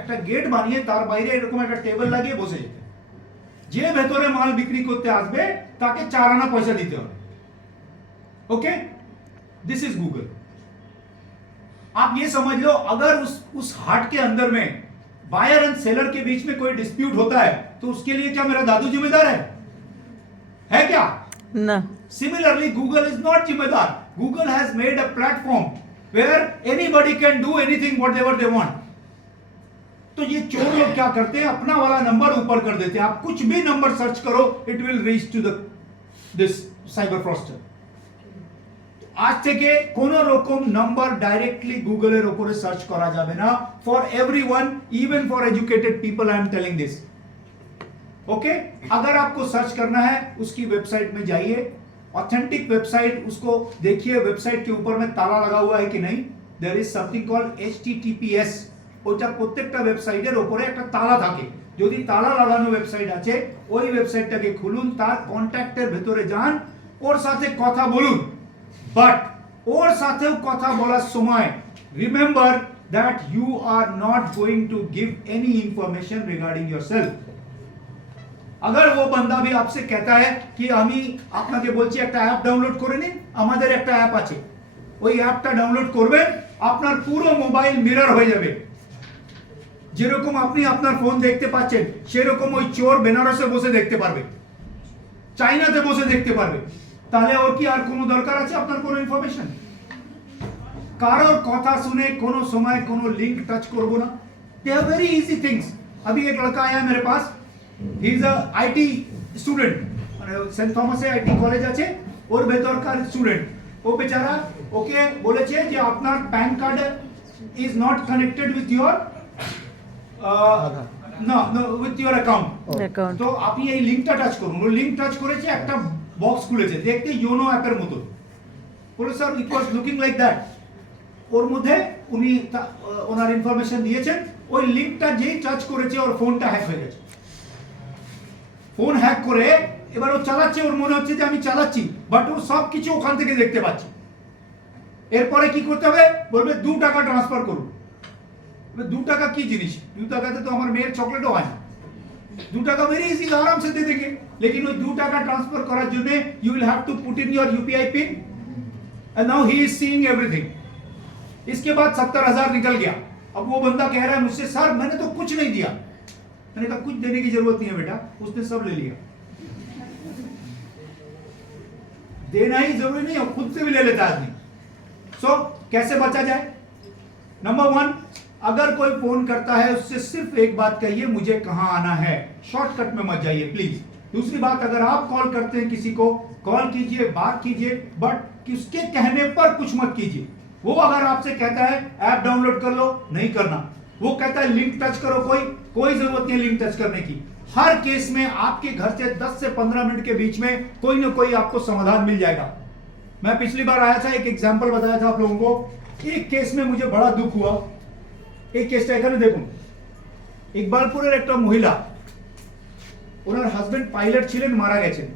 একটা গেট বানিয়ে তার বাইরে এরকম একটা টেবিল লাগিয়ে বসে যেতেন. যে ভেতরে মাল বিক্রি করতে আসবে তাকে 4 আনা পয়সা দিতে হবে. Okay, this is Google. आप ये समझ लो, अगर उस हाट के अंदर में बायर एंड सेलर के बीच में कोई डिस्प्यूट होता है तो उसके लिए क्या मेरा दादू जिम्मेदार है क्या? ना. Similarly, Google is not जिम्मेदार. Google has made a platform where anybody can do anything whatever they want. तो ये चोर लोग क्या करते हैं, अपना वाला नंबर ऊपर कर देते हैं. आप कुछ भी नंबर सर्च करो, it will reach to this cyber fraudster. আজ থেকে কোন রকম নাম্বার ডাইরেক্টলি গুগলের উপরে সার্চ করা যাবে না. For everyone, even for educated people, I am telling this. Okay, अगर आपको सर्च करना है उसकी वेबसाइट में जाइए, ऑथेंटिक वेबसाइट, उसको देखिए वेबसाइट के ऊपर में ताला लगा हुआ है कि नहीं. There is something called HTTPS. ওটা প্রত্যেকটা ওয়েবসাইটের উপরে একটা তালা থাকে. যদি তালা লাগানো ওয়েবসাইট আছে, ওই ওয়েবসাইটটাকে খুলুন, তার কন্ট্যাক্টের ভেতরে যান, ওর সাথে কথা বলুন. বাট ওর সাথেও কথা বলার সময় remember that you are not going to give any information regarding yourself. अगर वो बंदा भी आपसे कहता है कि আমি আপনাকে বলছি একটা অ্যাপ ডাউনলোড করে নিন, আমাদের একটা অ্যাপ আছে, ওই অ্যাপটা ডাউনলোড করবেন, আপনার পুরো মোবাইল মিরর হয়ে যাবে. যেরকম আপনি আপনার ফোন দেখতে পাচ্ছেন, সেরকম ওই চোর বেনারসে বসে দেখতে পারবে, চাইনাতে বসে দেখতে পারবে. তাহলে ওর কি আর কোনো দরকার আছে আপনার কোনো ইনফরমেশন? কারোর কথা শুনে কোনো সময় কোনো লিংক টাচ করব না. They are very easy things. अभी एक लड़का आया मेरे पास, he is a IT student, মানে সেন্ট থমাসে আইটি কলেজ আছে, ওর ভেতরকার স্টুডেন্ট. ও বেচারা ওকে বলেছে যে আপনার pan card is not connected with your no with your account. তো আপনি এই লিংকটা টাচ করুন. ও লিংক টাচ করেছে, একটা বক্স খুলেছে, দেখতে ইওনো অ্যাপের মতো. বলে sir it was looking like that. ওর মধ্যে উনি ওনার ইনফরমেশন দিয়েছেন, ওই লিংকটা যেই টাচ করেছে ওর ফোনটা হ্যাক হয়ে গেছে. ফোন হ্যাক করে এবার ও চালাচ্ছে, ওর মনে হচ্ছে যে আমি চালাচ্ছি, বাট ও সব কিছু ওখান থেকে দেখতে পাচ্ছে. এরপরে কি করতে হবে, বলবে 2 টাকা ট্রান্সফার করুন. 2 টাকা কি জিনিস, 2 টাকাতে তো আমার মেয়ের চকলেটও হয় না. 2 টাকা ভেরি ইজি, आराम से दे देंगे. लेकिन वो 2 টাকা ट्रांसफर করার জন্য you will have to put in your UPI pin and now he is seeing everything. इसके बाद 70,000 निकल गया. अब वो बंदा कह रहा है मुझसे, सर मैंने तो कुछ नहीं दिया. मैंने कहा कुछ देने की जरूरत नहीं है बेटा, उसने सब ले लिया. देना ही जरूरी नहीं है, खुद से भी ले लेता आदमी. सो कैसे बचा जाए? नंबर 1, अगर कोई फोन करता है उससे सिर्फ एक बात कहिए, मुझे कहां आना है. शॉर्टकट में मत जाइए प्लीज. दूसरी बात, अगर आप कॉल करते हैं किसी को, कॉल कीजिए, बात कीजिए, बट किसके कहने पर कुछ मत कीजिए. वो अगर आपसे कहता है ऐप डाउनलोड कर लो, नहीं करना. वो कहता है लिंक टच करो, कोई जरूरत नहीं लिंक टच करने की. हर केस में आपके घर से 10 से 15 मिनट के बीच में कोई ना कोई आपको समाधान मिल जाएगा. मैं पिछली बार आया था, एक एग्जाम्पल बताया था आप लोगों को. एक केस में मुझे बड़ा दुख हुआ. এই কেসটা এখানে দেখুন. ইকবালপুরের একটা মহিলা, ওনার হাজবেন্ড পাইলট ছিলেন, মারা গেছেন.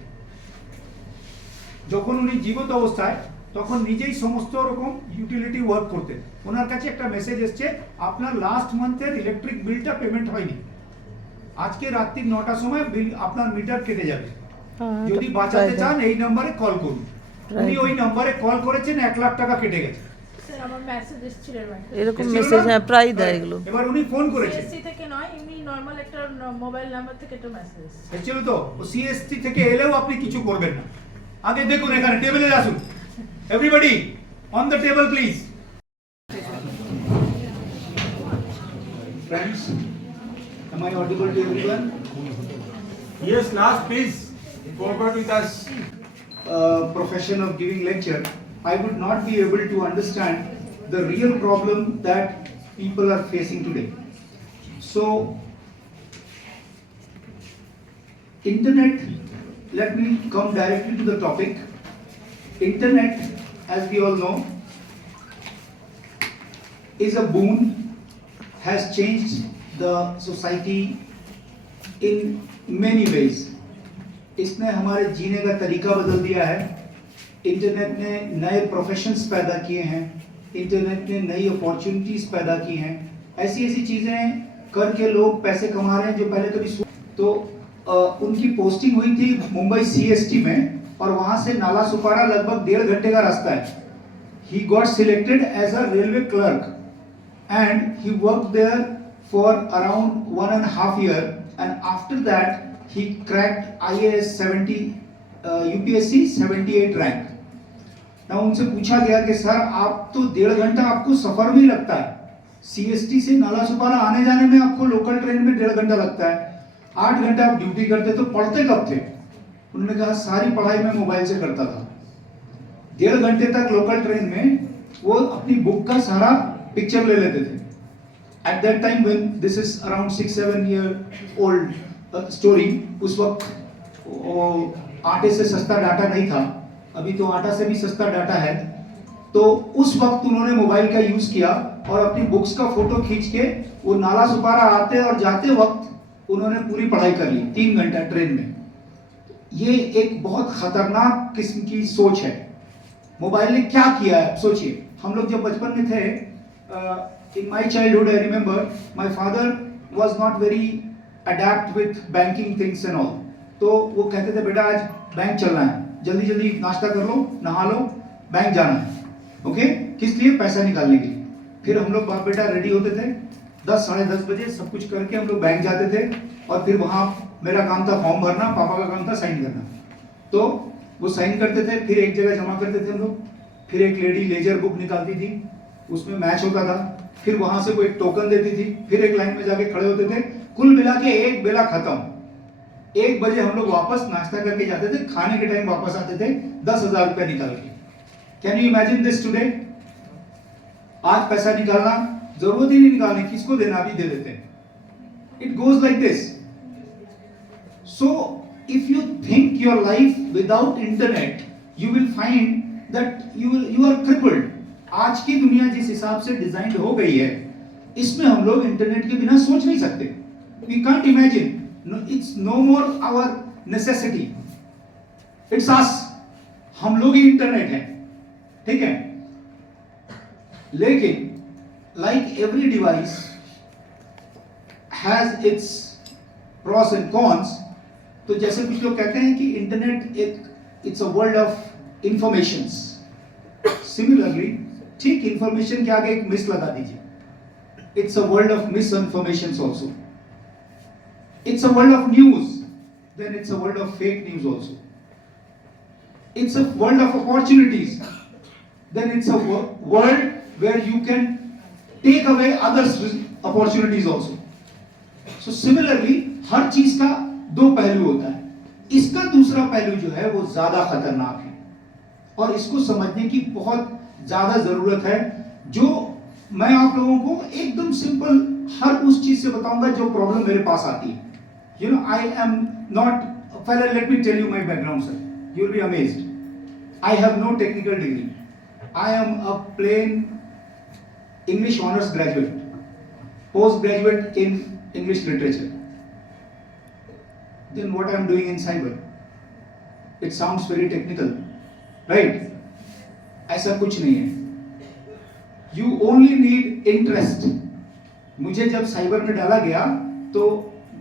যখন উনি জীবিত অবস্থায় তখন নিজেই সমস্ত রকম ইউটিলিটি ওয়ার্ক করতেন. ওনার কাছে একটা মেসেজ এসেছে, আপনার লাস্ট মান্থের ইলেকট্রিক বিলটা পেমেন্ট হয়নি, আজকে রাত্রি 9টার সময় বিল আপনার মিটার কেটে যাবে, যদি বাঁচাতে চান এই নম্বরে কল করুন. উনি ওই নম্বরে কল করেছেন, 1 লাখ টাকা কেটে গেছে. আমার মেসেজ এসেছিল এরকম মেসেজ হ্যাঁ প্রায় দেয় এগুলো. এবার উনি ফোন করেছেন, সিএসসি থেকে নয়, এমনি নরমাল একটা মোবাইল নাম্বার থেকে একটা মেসেজ এসেছিল. তো ও সিএসসি থেকে এলেও আপনি কিছু করবেন না. আগে দেখুন এখানে টেবিলে আসুন. Everybody on the table please. Friends, am I audible to everyone? Yes, Nas, please forward with us. profession of giving lecture, I would not be able to understand the real problem that people are facing today. So, internet, let me come directly to the topic. Internet, as we all know, is a boon, has changed the society in many ways. इसने हमारे जीने का तरीका बदल दिया है। Internet ने नए प्रोफेशंस पैदा किए हैं, इंटरनेट ने नई अपॉर्चुनिटीज पैदा की हैं, ऐसी ऐसी चीजें करके लोग पैसे कमा रहे हैं जो पहले कभी तो उनकी पोस्टिंग हुई थी मुंबई CST में, और वहां से नाला सुपारा लगभग 1.5 घंटे का रास्ता है। He got selected as a railway clerk and he worked there for around 1.5 years, and after that he cracked IAS 70 UPSC 78 rank. ना उनसे पूछा गया कि सर आप तो 1.5 घंटा आपको सफर में लगता है, CST से नाला सुपारा आने जाने में आपको लोकल ट्रेन में 1.5 घंटा लगता है, 8 घंटे आप ड्यूटी करते, तो पढ़ते कब थे? उन्होंने कहा सारी पढ़ाई मैं मोबाइल से करता था। 1.5 घंटे तक लोकल ट्रेन में वो अपनी बुक का सारा पिक्चर ले लेते थे। At that time when this is around 6-7 year old story, उस वक्त आटे से सस्ता डाटा नहीं था, अभी तो आटा से भी सस्ता डाटा है। तो उस वक्त उन्होंने मोबाइल का यूज किया और अपनी बुक्स का फोटो खींच के वो नाला सुपारा आते और जाते वक्त उन्होंने पूरी पढ़ाई कर ली 3 घंटा ट्रेन में। ये एक बहुत खतरनाक किस्म की सोच है। मोबाइल ने क्या किया है सोचिए। हम लोग जब बचपन में थे, in my childhood I remember my father was not very adept with banking things and all, तो वो कहते थे बेटा आज बैंक चलना है, जल्दी जल्दी नाश्ता कर लो, नहा लो, बैंक जाना है। ओके, किस लिए? पैसा निकालने के लिए। फिर हम लोग बाप बेटा रेडी होते थे 10 साढ़े 10 बजे, सब कुछ करके हम लोग बैंक जाते थे, और फिर वहाँ मेरा काम था फॉर्म भरना, पापा का काम था साइन करना। तो वो साइन करते थे, फिर एक जगह जमा करते थे हम लोग, फिर एक लेडी लेजर बुक निकालती थी, उसमें मैच होता था, फिर वहां से कोई एक टोकन देती थी, फिर एक लाइन में जाके खड़े होते थे, कुल मिला के एक बेला खत्म। 1 बजे हम लोग वापस नाश्ता करके जाते थे, खाने के टाइम वापस आते थे 10,000 रुपया निकाल के। Can you imagine this today? आज पैसा निकालना जरूरत ही नहीं निकालने, किसको देना भी दे देते हैं। It goes like this. So if you think your life without internet, you will find that you are crippled. आज की दुनिया जिस हिसाब से डिजाइन हो गई है, इसमें हम लोग इंटरनेट के बिना सोच नहीं सकते। We can't imagine, it's no more our necessity, it's us. हम लोग ही इंटरनेट है, ठीक है। लेकिन like every device has its pros and cons. तो जैसे कुछ लोग कहते हैं कि internet it's a world of informations. Similarly, ठीक इंफॉर्मेशन के आगे एक मिस लगा दीजिए, it's a world of misinformation also. It's a world of news, then it's a world of fake news also. It's a world of opportunities, then it's a world where you can take away others opportunities also. So similarly हर चीज का 2 पहलू होता है। इसका दूसरा पहलू जो है वो ज्यादा खतरनाक है, और इसको समझने की बहुत ज्यादा जरूरत है, जो मैं आप लोगों को एकदम सिंपल हर उस चीज से बताऊंगा जो प्रॉब्लम मेरे पास आती है। You know, I am not, पहले let me tell you my background sir, you will be amazed. I have no technical degree, I am a plain English honours graduate, post graduate in English literature. Then what I am doing in cyber? It sounds very technical, right? ऐसा कुछ नहीं है। You only need interest. मुझे जब cyber में डाला गया तो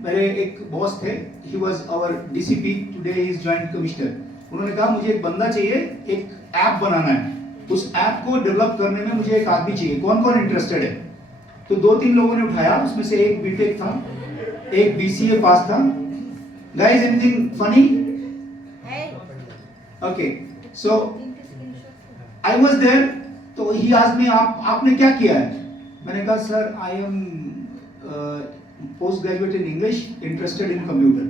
मेरे एक बॉस थे, he was our DCP, today he is joint commissioner. उन्होंने कहा मुझे एक बंदा चाहिए, एक ऐप बनाना है, उस ऐप को डेवलप करने में मुझे एक आदमी चाहिए, कौन कौन इंटरेस्टेड है? तो 2-3 लोगों ने उठाया, उसमें से एक बीटेक था, एक BCA पास था। Guys, anything funny? Okay, so I was there. तो he asked me, आपने क्या किया है? मैंने कहा sir I am post graduate in English, interested in computer.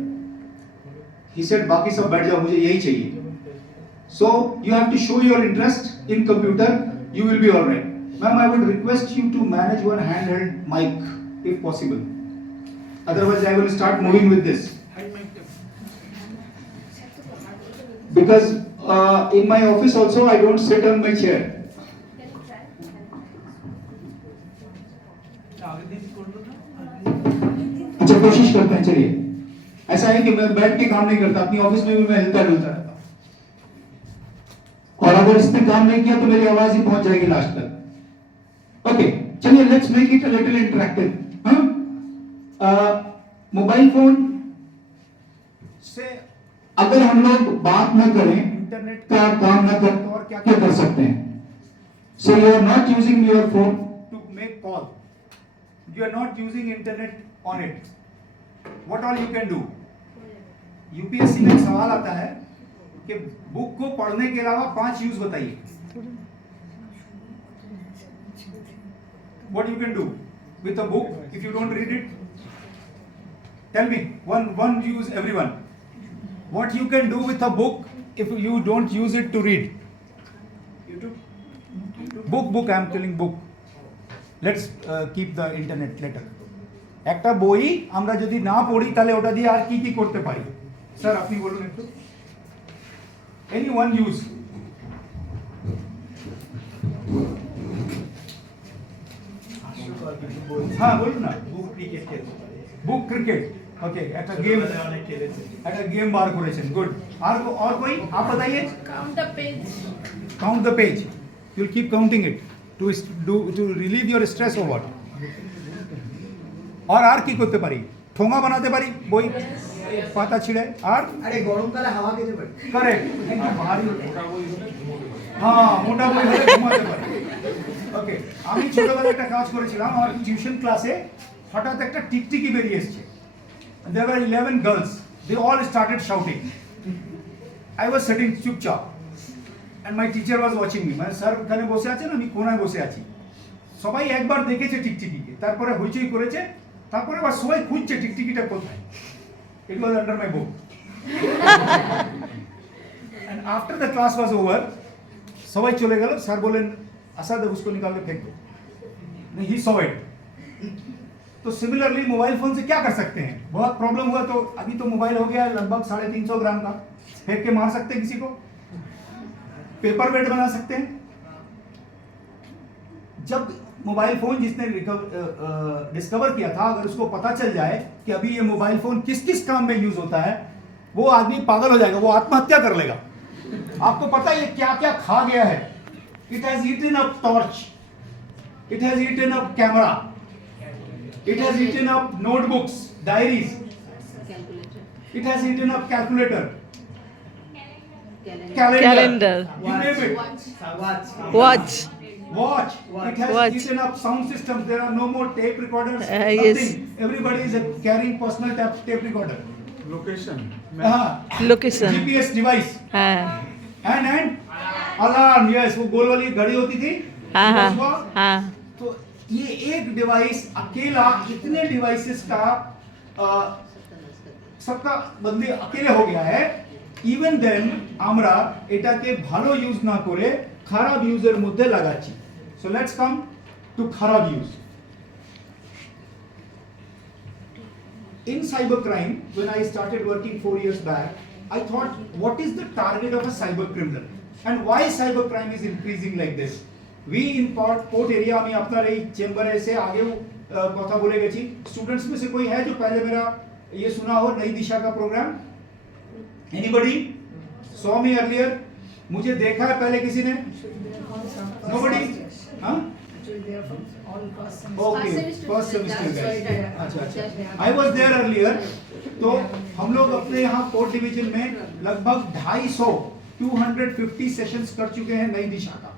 He said बाकी सब बैठ जाओ, मुझे यही चाहिए। So you have to show your interest in computer. You will be all right. Ma'am, I would request you to manage one handheld mic if possible. Otherwise, I will start moving with this. Because in my office also, I don't sit on my chair. अच्छा कोशिश करते हैं, चलिए। ऐसा है कि मैं बैठ के काम नहीं करता, अपनी ऑफिस में भी मैं हिलता डुलता रहता हूँ, और अगर इसने काम नहीं किया तो मेरी आवाज ही पहुंच जाएगी लास्ट तक। ओके, चलिए let's make it a little interactive. Mobile phone से अगर हम लोग बात न करें, इंटरनेट का काम न करें तो और क्या क्या कर सकते हैं? So you are not using your phone to make call, you are not using internet on it, what all you can do? UPSC में एक सवाल आता है कि बुक को पढ़ने के अलावा 5 यूज बताइए। What you can do with a book if you don't read it? Tell me one use, everyone. What you can do with a book if you don't use it to read? YouTube. Book. I am telling book. Let's keep the internet later. একটা বই আমরা যদি না পড়ি তাহলে ওটা দিয়ে আর কি কি করতে পারি? স্যার আপনি বলুন একটু। Any one use? हाँ बोलूँ ना। बुक क्रिकेट, ओके, একটা गेम बार करेছেন, गुड। और कोई आप बताइए। Count the page. Count the page. You'll keep counting it to relieve your stress or what? আর কি করতে পারি? ঠোঙা বানাতে পারি বই পাতা ছিঁড়ে, আর আরে গরমকালে হাওয়া খেতে পারি। কারেক্ট, কিন্তু ভারী হ্যাঁ মোটা বই হলে ঘুমাতে পারি। ওকে, আমি ছোটবেলায় একটা কাজ করেছিলাম, আমার টিউশন ক্লাসে হঠাৎ একটা টিকটিকি বেরিয়ে এসেছে। There were 11 girls. They all started shouting. I was sitting চুপচাপ and my teacher was watching me. মানে স্যার ওখানে বসে আছেন, আমি কোনায় বসে আছি। সবাই একবার দেখেছে টিকটিকিকে, তারপরে হইচই করেছে, তারপরে আবার সবাই খুঁজছে টিকটিকিটা কোথায়। It was under my book. And after the class was over, সবাই চলে গেল, স্যার বলেন আসাদ उसको निकाल के फेंक दो। नहीं, he saw it. तो सिमिलरली मोबाइल फोन से क्या कर सकते हैं? बहुत प्रॉब्लम हुआ तो अभी तो मोबाइल हो गया लगभग 350 ग्राम का, फेंक के मार सकते हैं किसी को, पेपर वेट बना सकते हैं। जब मोबाइल फोन जिसने डिस्कवर किया था, अगर उसको पता चल जाए कि अभी ये मोबाइल फोन किस किस काम में यूज होता है, वो आदमी पागल हो जाएगा, वो आत्महत्या कर लेगा। आपको पता है ये क्या क्या खा गया है? It has eaten up torch, it has eaten up camera, it has eaten up notebooks, diaries, it has eaten up calculator, calendar, you name it. Watch. It has Watch. eaten up sound systems. There are no more tape recorders. Yes. Nothing. Everybody is carrying personal tape recorder. Location. Location. GPS device. हाँ And alarm. Yes, वो गोल वाली घड़ी होती थी। हाँ हाँ उसको- हाँ। तो ये एक डिवाइस अकेला इतने डिवाइसेस का सबका बदले अकेले हो गया है। इवन देन আমরা এটাকে ভালো ইউজ না করে খারাপ ইউজের মধ্যে লাগাচ্ছি। সো লেটস কাম টু খারাপ use. In cybercrime, when I started working 4 years back, I thought, what is the target of a cyber criminal and why cybercrime is increasing like this? We in port area, আমি আপনার এই চেম্বারে এসে আগেও কথা বলে গেছি। स्टूडेंट्स में से कोई है जो पहले मेरा ये सुना हो नई दिशा का programme? Anybody saw me earlier? मुझे देखा है पहले किसी ने? Nobody? हाँ? Okay, first semester guys. अच्छा अच्छा। I was there earlier. तो हम लोग अपने यहाँ पोर्ट डिवीजन में लगभग 250 सेशंस कर चुके हैं नई दिशा का।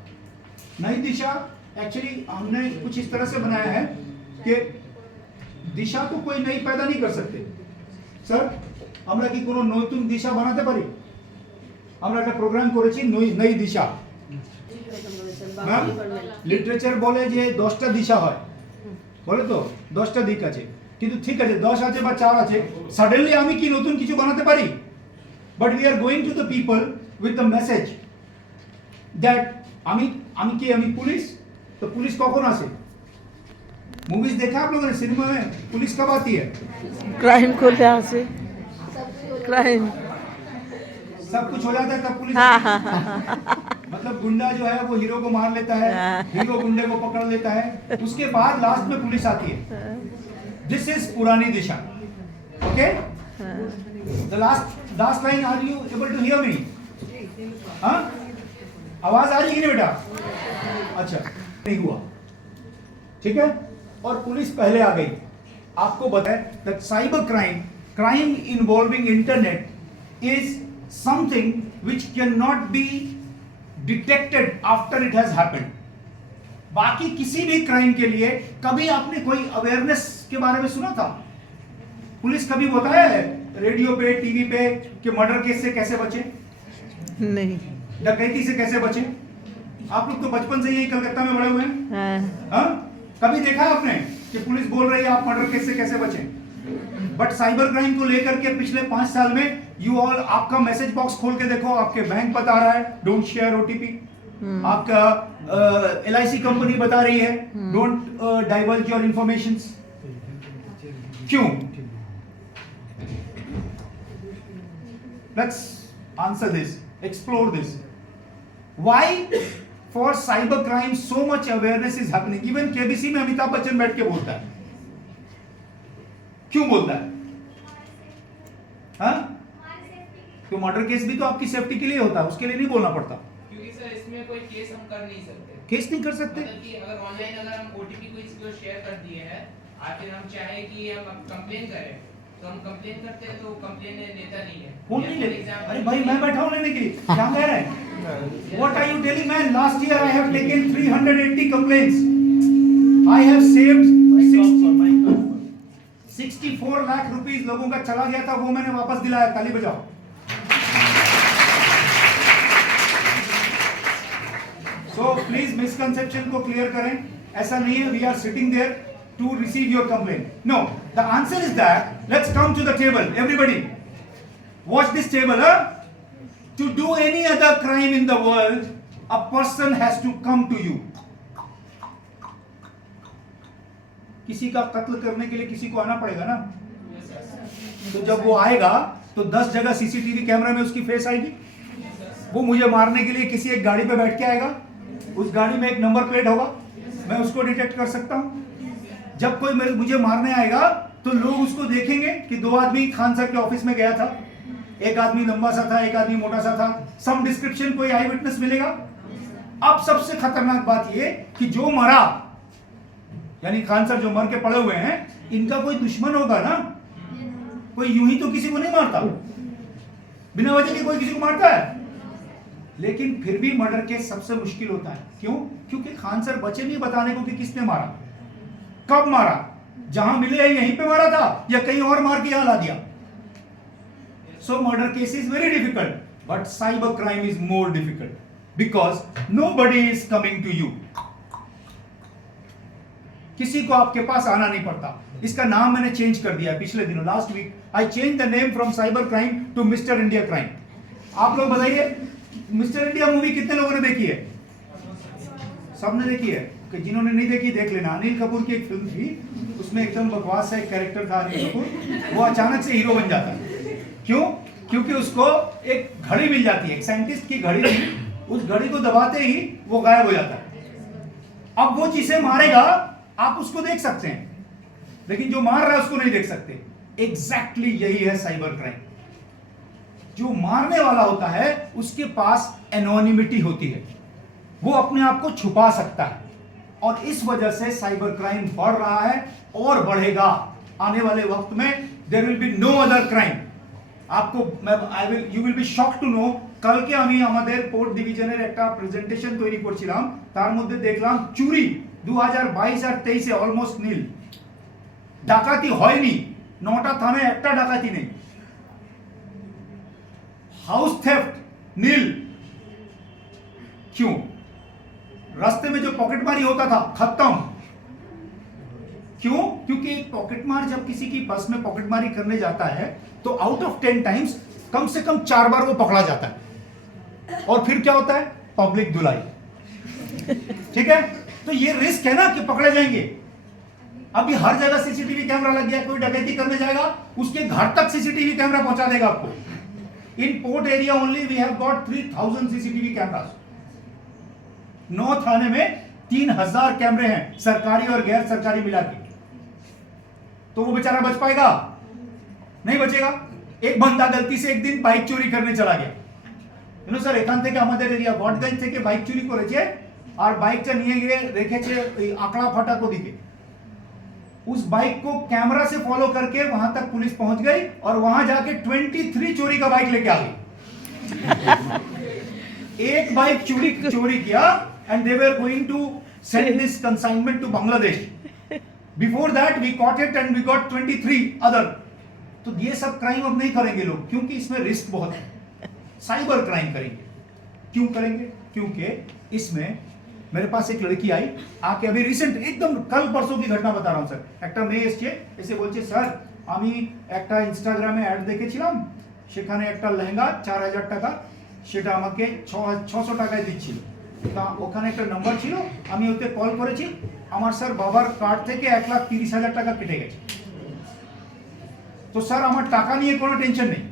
नई दिशा एक्चुअली हमने कुछ इस तरह से बनाया है कि दिशा तो कोई नई पैदा नहीं कर सकते। सर আমরা কি কোনো নতুন দিশা বানাতে পারি? আমরা একটা প্রোগ্রাম করেছি নই দিশা। ম্যাম লিটারেচার বলে যে 10টা দিশা হয়, বলে তো 10টা দিক আছে, কিন্তু ঠিক আছে 10 আছে বা 4 আছে, সাডেনলি আমি কি নতুন কিছু বানাতে পারি? But we are going to the people with the message that আমি পুলিশ, तो पुलिस कौन आसे मूवीज देखा आप लोगों ने सिनेमा में पुलिस कब आती है? क्राइम को लिहाज से क्राइम सब कुछ हो जाता है तब पुलिस हाँ आती है। हाँ हाँ मतलब गुंडा जो है वो हीरो को मार लेता है, हाँ। हीरो गुंडे को पकड़ लेता है, उसके बाद लास्ट में पुलिस आती है। दिस इज पुरानी दिशा। Okay, the last line, are you able to hear me? हाँ, आवाज आ रही है ना बेटा? अच्छा, नहीं हुआ, ठीक है। और पुलिस पहले आ गई। आपको बताए that cyber crime involving internet is something which can not be detected after it has happened. बाकी किसी भी क्राइम के लिए कभी आपने कोई अवेयरनेस के बारे में सुना था? पुलिस कभी बताया है रेडियो पे, टीवी पे कि मर्डर केस से कैसे बचे, नहीं डकैती से कैसे बचे? आप लोग तो बचपन से यही कलकत्ता में बड़े हुए हैं। हाँ हाँ? कभी देखा है आपने कि पुलिस बोल रही है आप मर्डर केस से कैसे बचें? बट साइबर क्राइम को लेकर के पिछले 5 साल में यू ऑल, आपका मैसेज बॉक्स खोल के देखो, आपके बैंक बता रहा है डोंट शेयर ओटीपी, आपका LIC कंपनी बता रही है डोंट डाइवर्ज योर इंफॉर्मेशंस। क्यों? Let's answer this, explore this. Why for cyber crime so much awareness is happening? Even KBC में अमिताभ बच्चन बैठ के बोलता है। क्यों बोलता है? हाँ? तो मर्डर केस भी तो आपकी सेफ्टी के लिए होता है, उसके लिए नहीं बोलना पड़ता। क्योंकि सर इसमें कोई केस हम कर नहीं सकते। केस नहीं कर सकते? मतलब कि अगर ऑनलाइन अगर हम ओटीपी किसी को शेयर कर दिए हैं और फिर हम चाहे कि हम कंप्लेन करें तो हम कंप्लेन करते हैं तो कंप्लेन लेता नहीं है। कौन नहीं लेता? अरे भाई मैं बैठा हूँ लेने के लिए, क्या कह रहे हैं? What are you telling man? Last year I have taken 380 complaints. I have saved 64 lakh rupees लोगों का चला गया था, वो मैंने वापस दिलाया। ताली बजाओ। So please misconception को क्लियर करें। ऐसा नहीं है we are sitting there to receive your complaint. No, the answer is that let's come to the table. Everybody, watch this table. To do any other crime in the world, a person has to come to you. किसी का कत्ल करने के लिए किसी को आना पड़ेगा ना। तो जब वो आएगा तो 10 जगह सीसीटीवी कैमरा में उसकी फेस आएगी। वो मुझे मारने के लिए किसी एक गाड़ी पे बैठ के आएगा, उस गाड़ी में एक नंबर प्लेट होगा, मैं उसको डिटेक्ट कर सकता हूं। जब कोई मुझे मारने आएगा तो लोग उसको देखेंगे कि 2 आदमी खान सर के ऑफिस में गया था, एक आदमी लंबा सा था, एक आदमी मोटा सा था, सम डिस्क्रिप्शन, कोई आई विटनेस मिलेगा। अब सबसे खतरनाक बात ये कि जो मरा, यानी खान सर जो मर के पड़े हुए हैं, इनका कोई दुश्मन होगा ना। कोई यूं ही तो किसी को नहीं मारता, बिना वजह के कोई किसी को मारता है। लेकिन फिर भी मर्डर केस सबसे मुश्किल होता है। क्यों? क्योंकि खान सर बचे नहीं बताने को कि किसने मारा, कब मारा, जहां मिले यहीं पे मारा था या कहीं और मार के यहां ला दिया। So murder case is very difficult, but cyber crime is more difficult because nobody is coming to you. किसी को आपके पास आना नहीं पड़ता। इसका नाम मैंने चेंज कर दिया है पिछले दिनों, last week I change the name from cyber crime to mister India crime. आप लोग बताइए, मिस्टर इंडिया मूवी कितने लोगों ने देखी है? सबने देखी है? कि जिन्होंने नहीं देखी देख लेना। अनिल कपूर की एक फिल्म थी, उसमें एकदम बकवास सा एक कैरेक्टर था अनिल कपूर, वो अचानक से हीरो बन जाता है। क्यों? क्योंकि उसको एक घड़ी मिल जाती है, एक साइंटिस्ट की घड़ी थी, उस घड़ी को दबाते ही वो गायब हो जाता है। अब वो जिसे मारेगा आप उसको देख सकते हैं, लेकिन जो मार रहा है उसको नहीं देख सकते। एग्जैक्टली यही है साइबर क्राइम। जो मारने वाला होता है उसके पास एनोनिमिटी होती है, वो अपने आप को छुपा सकता है, और इस वजह से साइबर क्राइम बढ़ रहा है और बढ़ेगा। आने वाले वक्त में there will be no other crime. आपको you will be shocked to know, কালকে আমি আমাদের পোর্ট ডিভিশনের একটা প্রেজেন্টেশন তৈরি করছিলাম, তার মধ্যে দেখলাম চুরি 2022 আর 23 অলমোস্ট নীল, ডাকাতি হয়নি, 9টা থানায় একটা ডাকাতি নেই, हाउस थेफ्ट नील। क्यों? रास्ते में जो पॉकेटमारी होता था खत्म। क्यों? क्योंकि पॉकेटमार जब किसी की बस में पॉकेटमारी करने जाता है तो आउट ऑफ 10 टाइम्स कम से कम 4 बार वो पकड़ा जाता है। और फिर क्या होता है? पब्लिक धुलाई। ठीक है, तो ये रिस्क है ना कि पकड़े जाएंगे। अभी हर जगह सीसीटीवी कैमरा लग गया, कोई डकैती करने जाएगा उसके घर तक सीसीटीवी कैमरा पहुंचा देगा आपको। In port area only we have got 3000 CCTV cameras. 9 थाने में 3000 कैमरे हैं, सरकारी और गैर सरकारी मिला के। तो वो बेचारा बच पाएगा? नहीं बचेगा। एक बंदा गलती से एक दिन बाइक चोरी करने चला गया, স্যার এখান থেকে আমাদের এরিয়া বটগঞ্জ থেকে বাইক চুরি করেছে আর বাইকটা নিয়ে গিয়ে রেখেছে ওই আকড়া ফাটাক ওদিকে। उस बाइक को कैमरा से फॉलो करके वहां तक पुलिस पहुंच गई और वहां जाके 23 चोरी का बाइक लेके आ गई। एक बाइक चोरी किया and they were going to send this consignment to Bangladesh. Before that we caught it and we got 23 other. तो ये सब क्राइम अब नहीं करेंगे लोग, क्योंकि इसमें रिस्क बहुत है। साइबर क्राइम करेंगे। क्यों करेंगे? क्योंकि इसमें मेरे पास एक लड़की आई आके, अभी रिसेंट एकदम कल परसों की घटना बता रहा हूं सर। একটা মেয়ে এসে এসে বলছে স্যার আমি একটা ইনস্টাগ্রামে অ্যাড দেখেছিলাম, সেখানে একটা লেহেঙ্গা 4000 টাকা, সেটা আমাকে 600 টাকায় দিচ্ছিল। তা ওখানে একটা নাম্বার ছিল, আমি ওতে কল করেছি, আমার স্যার বাবার কার্ড থেকে 1,30,000 টাকা কেটে গেছে। তো স্যার আমার টাকা নিয়ে কোনো টেনশন নেই,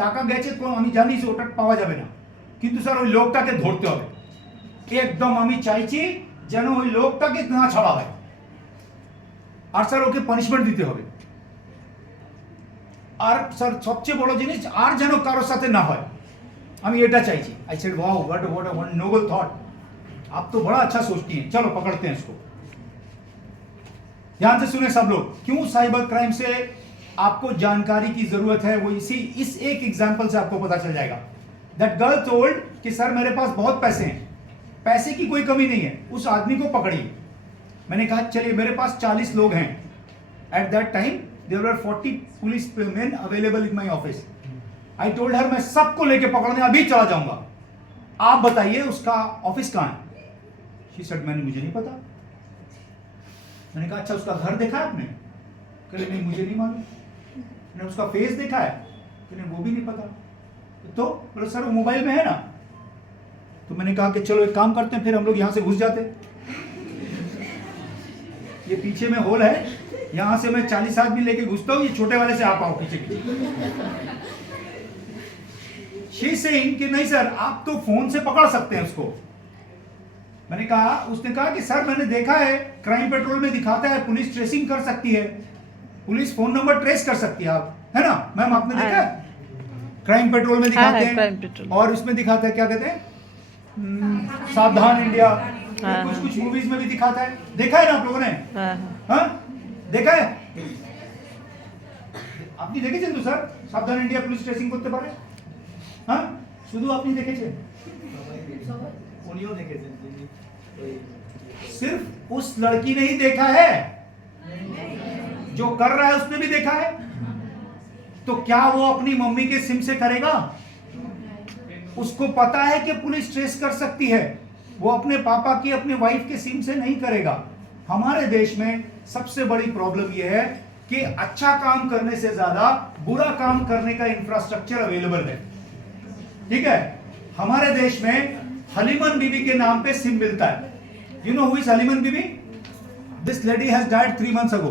টাকা গেছে আমি জানি যে ওটা পাওয়া যাবে না, কিন্তু স্যার ওই লোকটাকে ধরতে হবে। একদম আমি চাইছি যেন ওই লোকটাকে না ছাড়া হয়, আর স্যার ওকে পানিশমেন্ট দিতে হবে। আর স্যার সবচেয়ে বড় জিনিস আর যেন কারোর সাথে না হয়, আমি এটা চাইছি। I said wow what what noble thought, आप तो बड़ा अच्छा सोचती हैं, चलो पकड़ते हैं इसको। ध्यान से सुने सब लोग, क्यों साइबर क्राइम से आपको जानकारी की जरूरत है, वो इस एक एग्जांपल से आपको पता चल जाएगा। दैट गर्ल टोल्ड कि सर मेरे पास बहुत पैसे हैं, पैसे की कोई कमी नहीं है, उस आदमी को पकड़िए। मैंने कहा चलिए, मेरे पास 40 लोग हैं। At that time there were 40 police men available in my office. I told her मैं सबको लेके पकड़ने अभी चला जाऊंगा, आप बताइए उसका ऑफिस कहां है। शी सेड मुझे नहीं पता। मैंने कहा अच्छा उसका घर देखा है आपने? कहले नहीं मुझे नहीं मालूम। मैंने उसका फेस देखा है? कहले वो भी नहीं पता। तो बोले सर वो मोबाइल में है ना। तो मैंने कहा कि चलो एक काम करते हैं, फिर हम लोग यहां से घुस जाते। ये पीछे में होल है, यहां से मैं 40 आदमी लेके घुसता हूं, ये छोटे वाले से आप आओ पीछे की। शी सेइंग कि नहीं सर आप तो फोन से पकड़ सकते हैं उसको। मैंने कहा, उसने कहा कि सर मैंने देखा है क्राइम पेट्रोल में दिखाता है पुलिस ट्रेसिंग कर सकती है, पुलिस फोन नंबर ट्रेस कर सकती है, आप है ना मैम, आपने देखा है क्राइम पेट्रोल में दिखाते हैं, और इसमें दिखाता है क्या कहते हैं सावधान इंडिया, कुछ कुछ मूवीज में भी दिखाता है। देखा है ना आप लोगों ने? हाँ देखा है? আপনি দেখেছেন তো স্যার সাবধান ইন্ডিয়া পুলিশ ট্রেসিং করতে পারে? হ্যাঁ শুধু আপনি দেখেছেন? उन्हीं देखे थे सिर्फ उस लड़की ने ही देखा है, जो कर रहा है उसने भी देखा है। तो क्या वो अपनी मम्मी के सिम से करेगा? उसको पता है कि पुलिस ट्रेस कर सकती है, वो अपने पापा की अपने वाइफ के सिम से नहीं करेगा। हमारे देश में सबसे बड़ी प्रॉब्लम यह है कि अच्छा काम करने से ज्यादा बुरा काम करने का इंफ्रास्ट्रक्चर अवेलेबल है। ठीक है, हमारे देश में हलीमन बीबी के नाम पे सिम मिलता है। You know who is Haliman Bibi? This lady has died 3 months ago।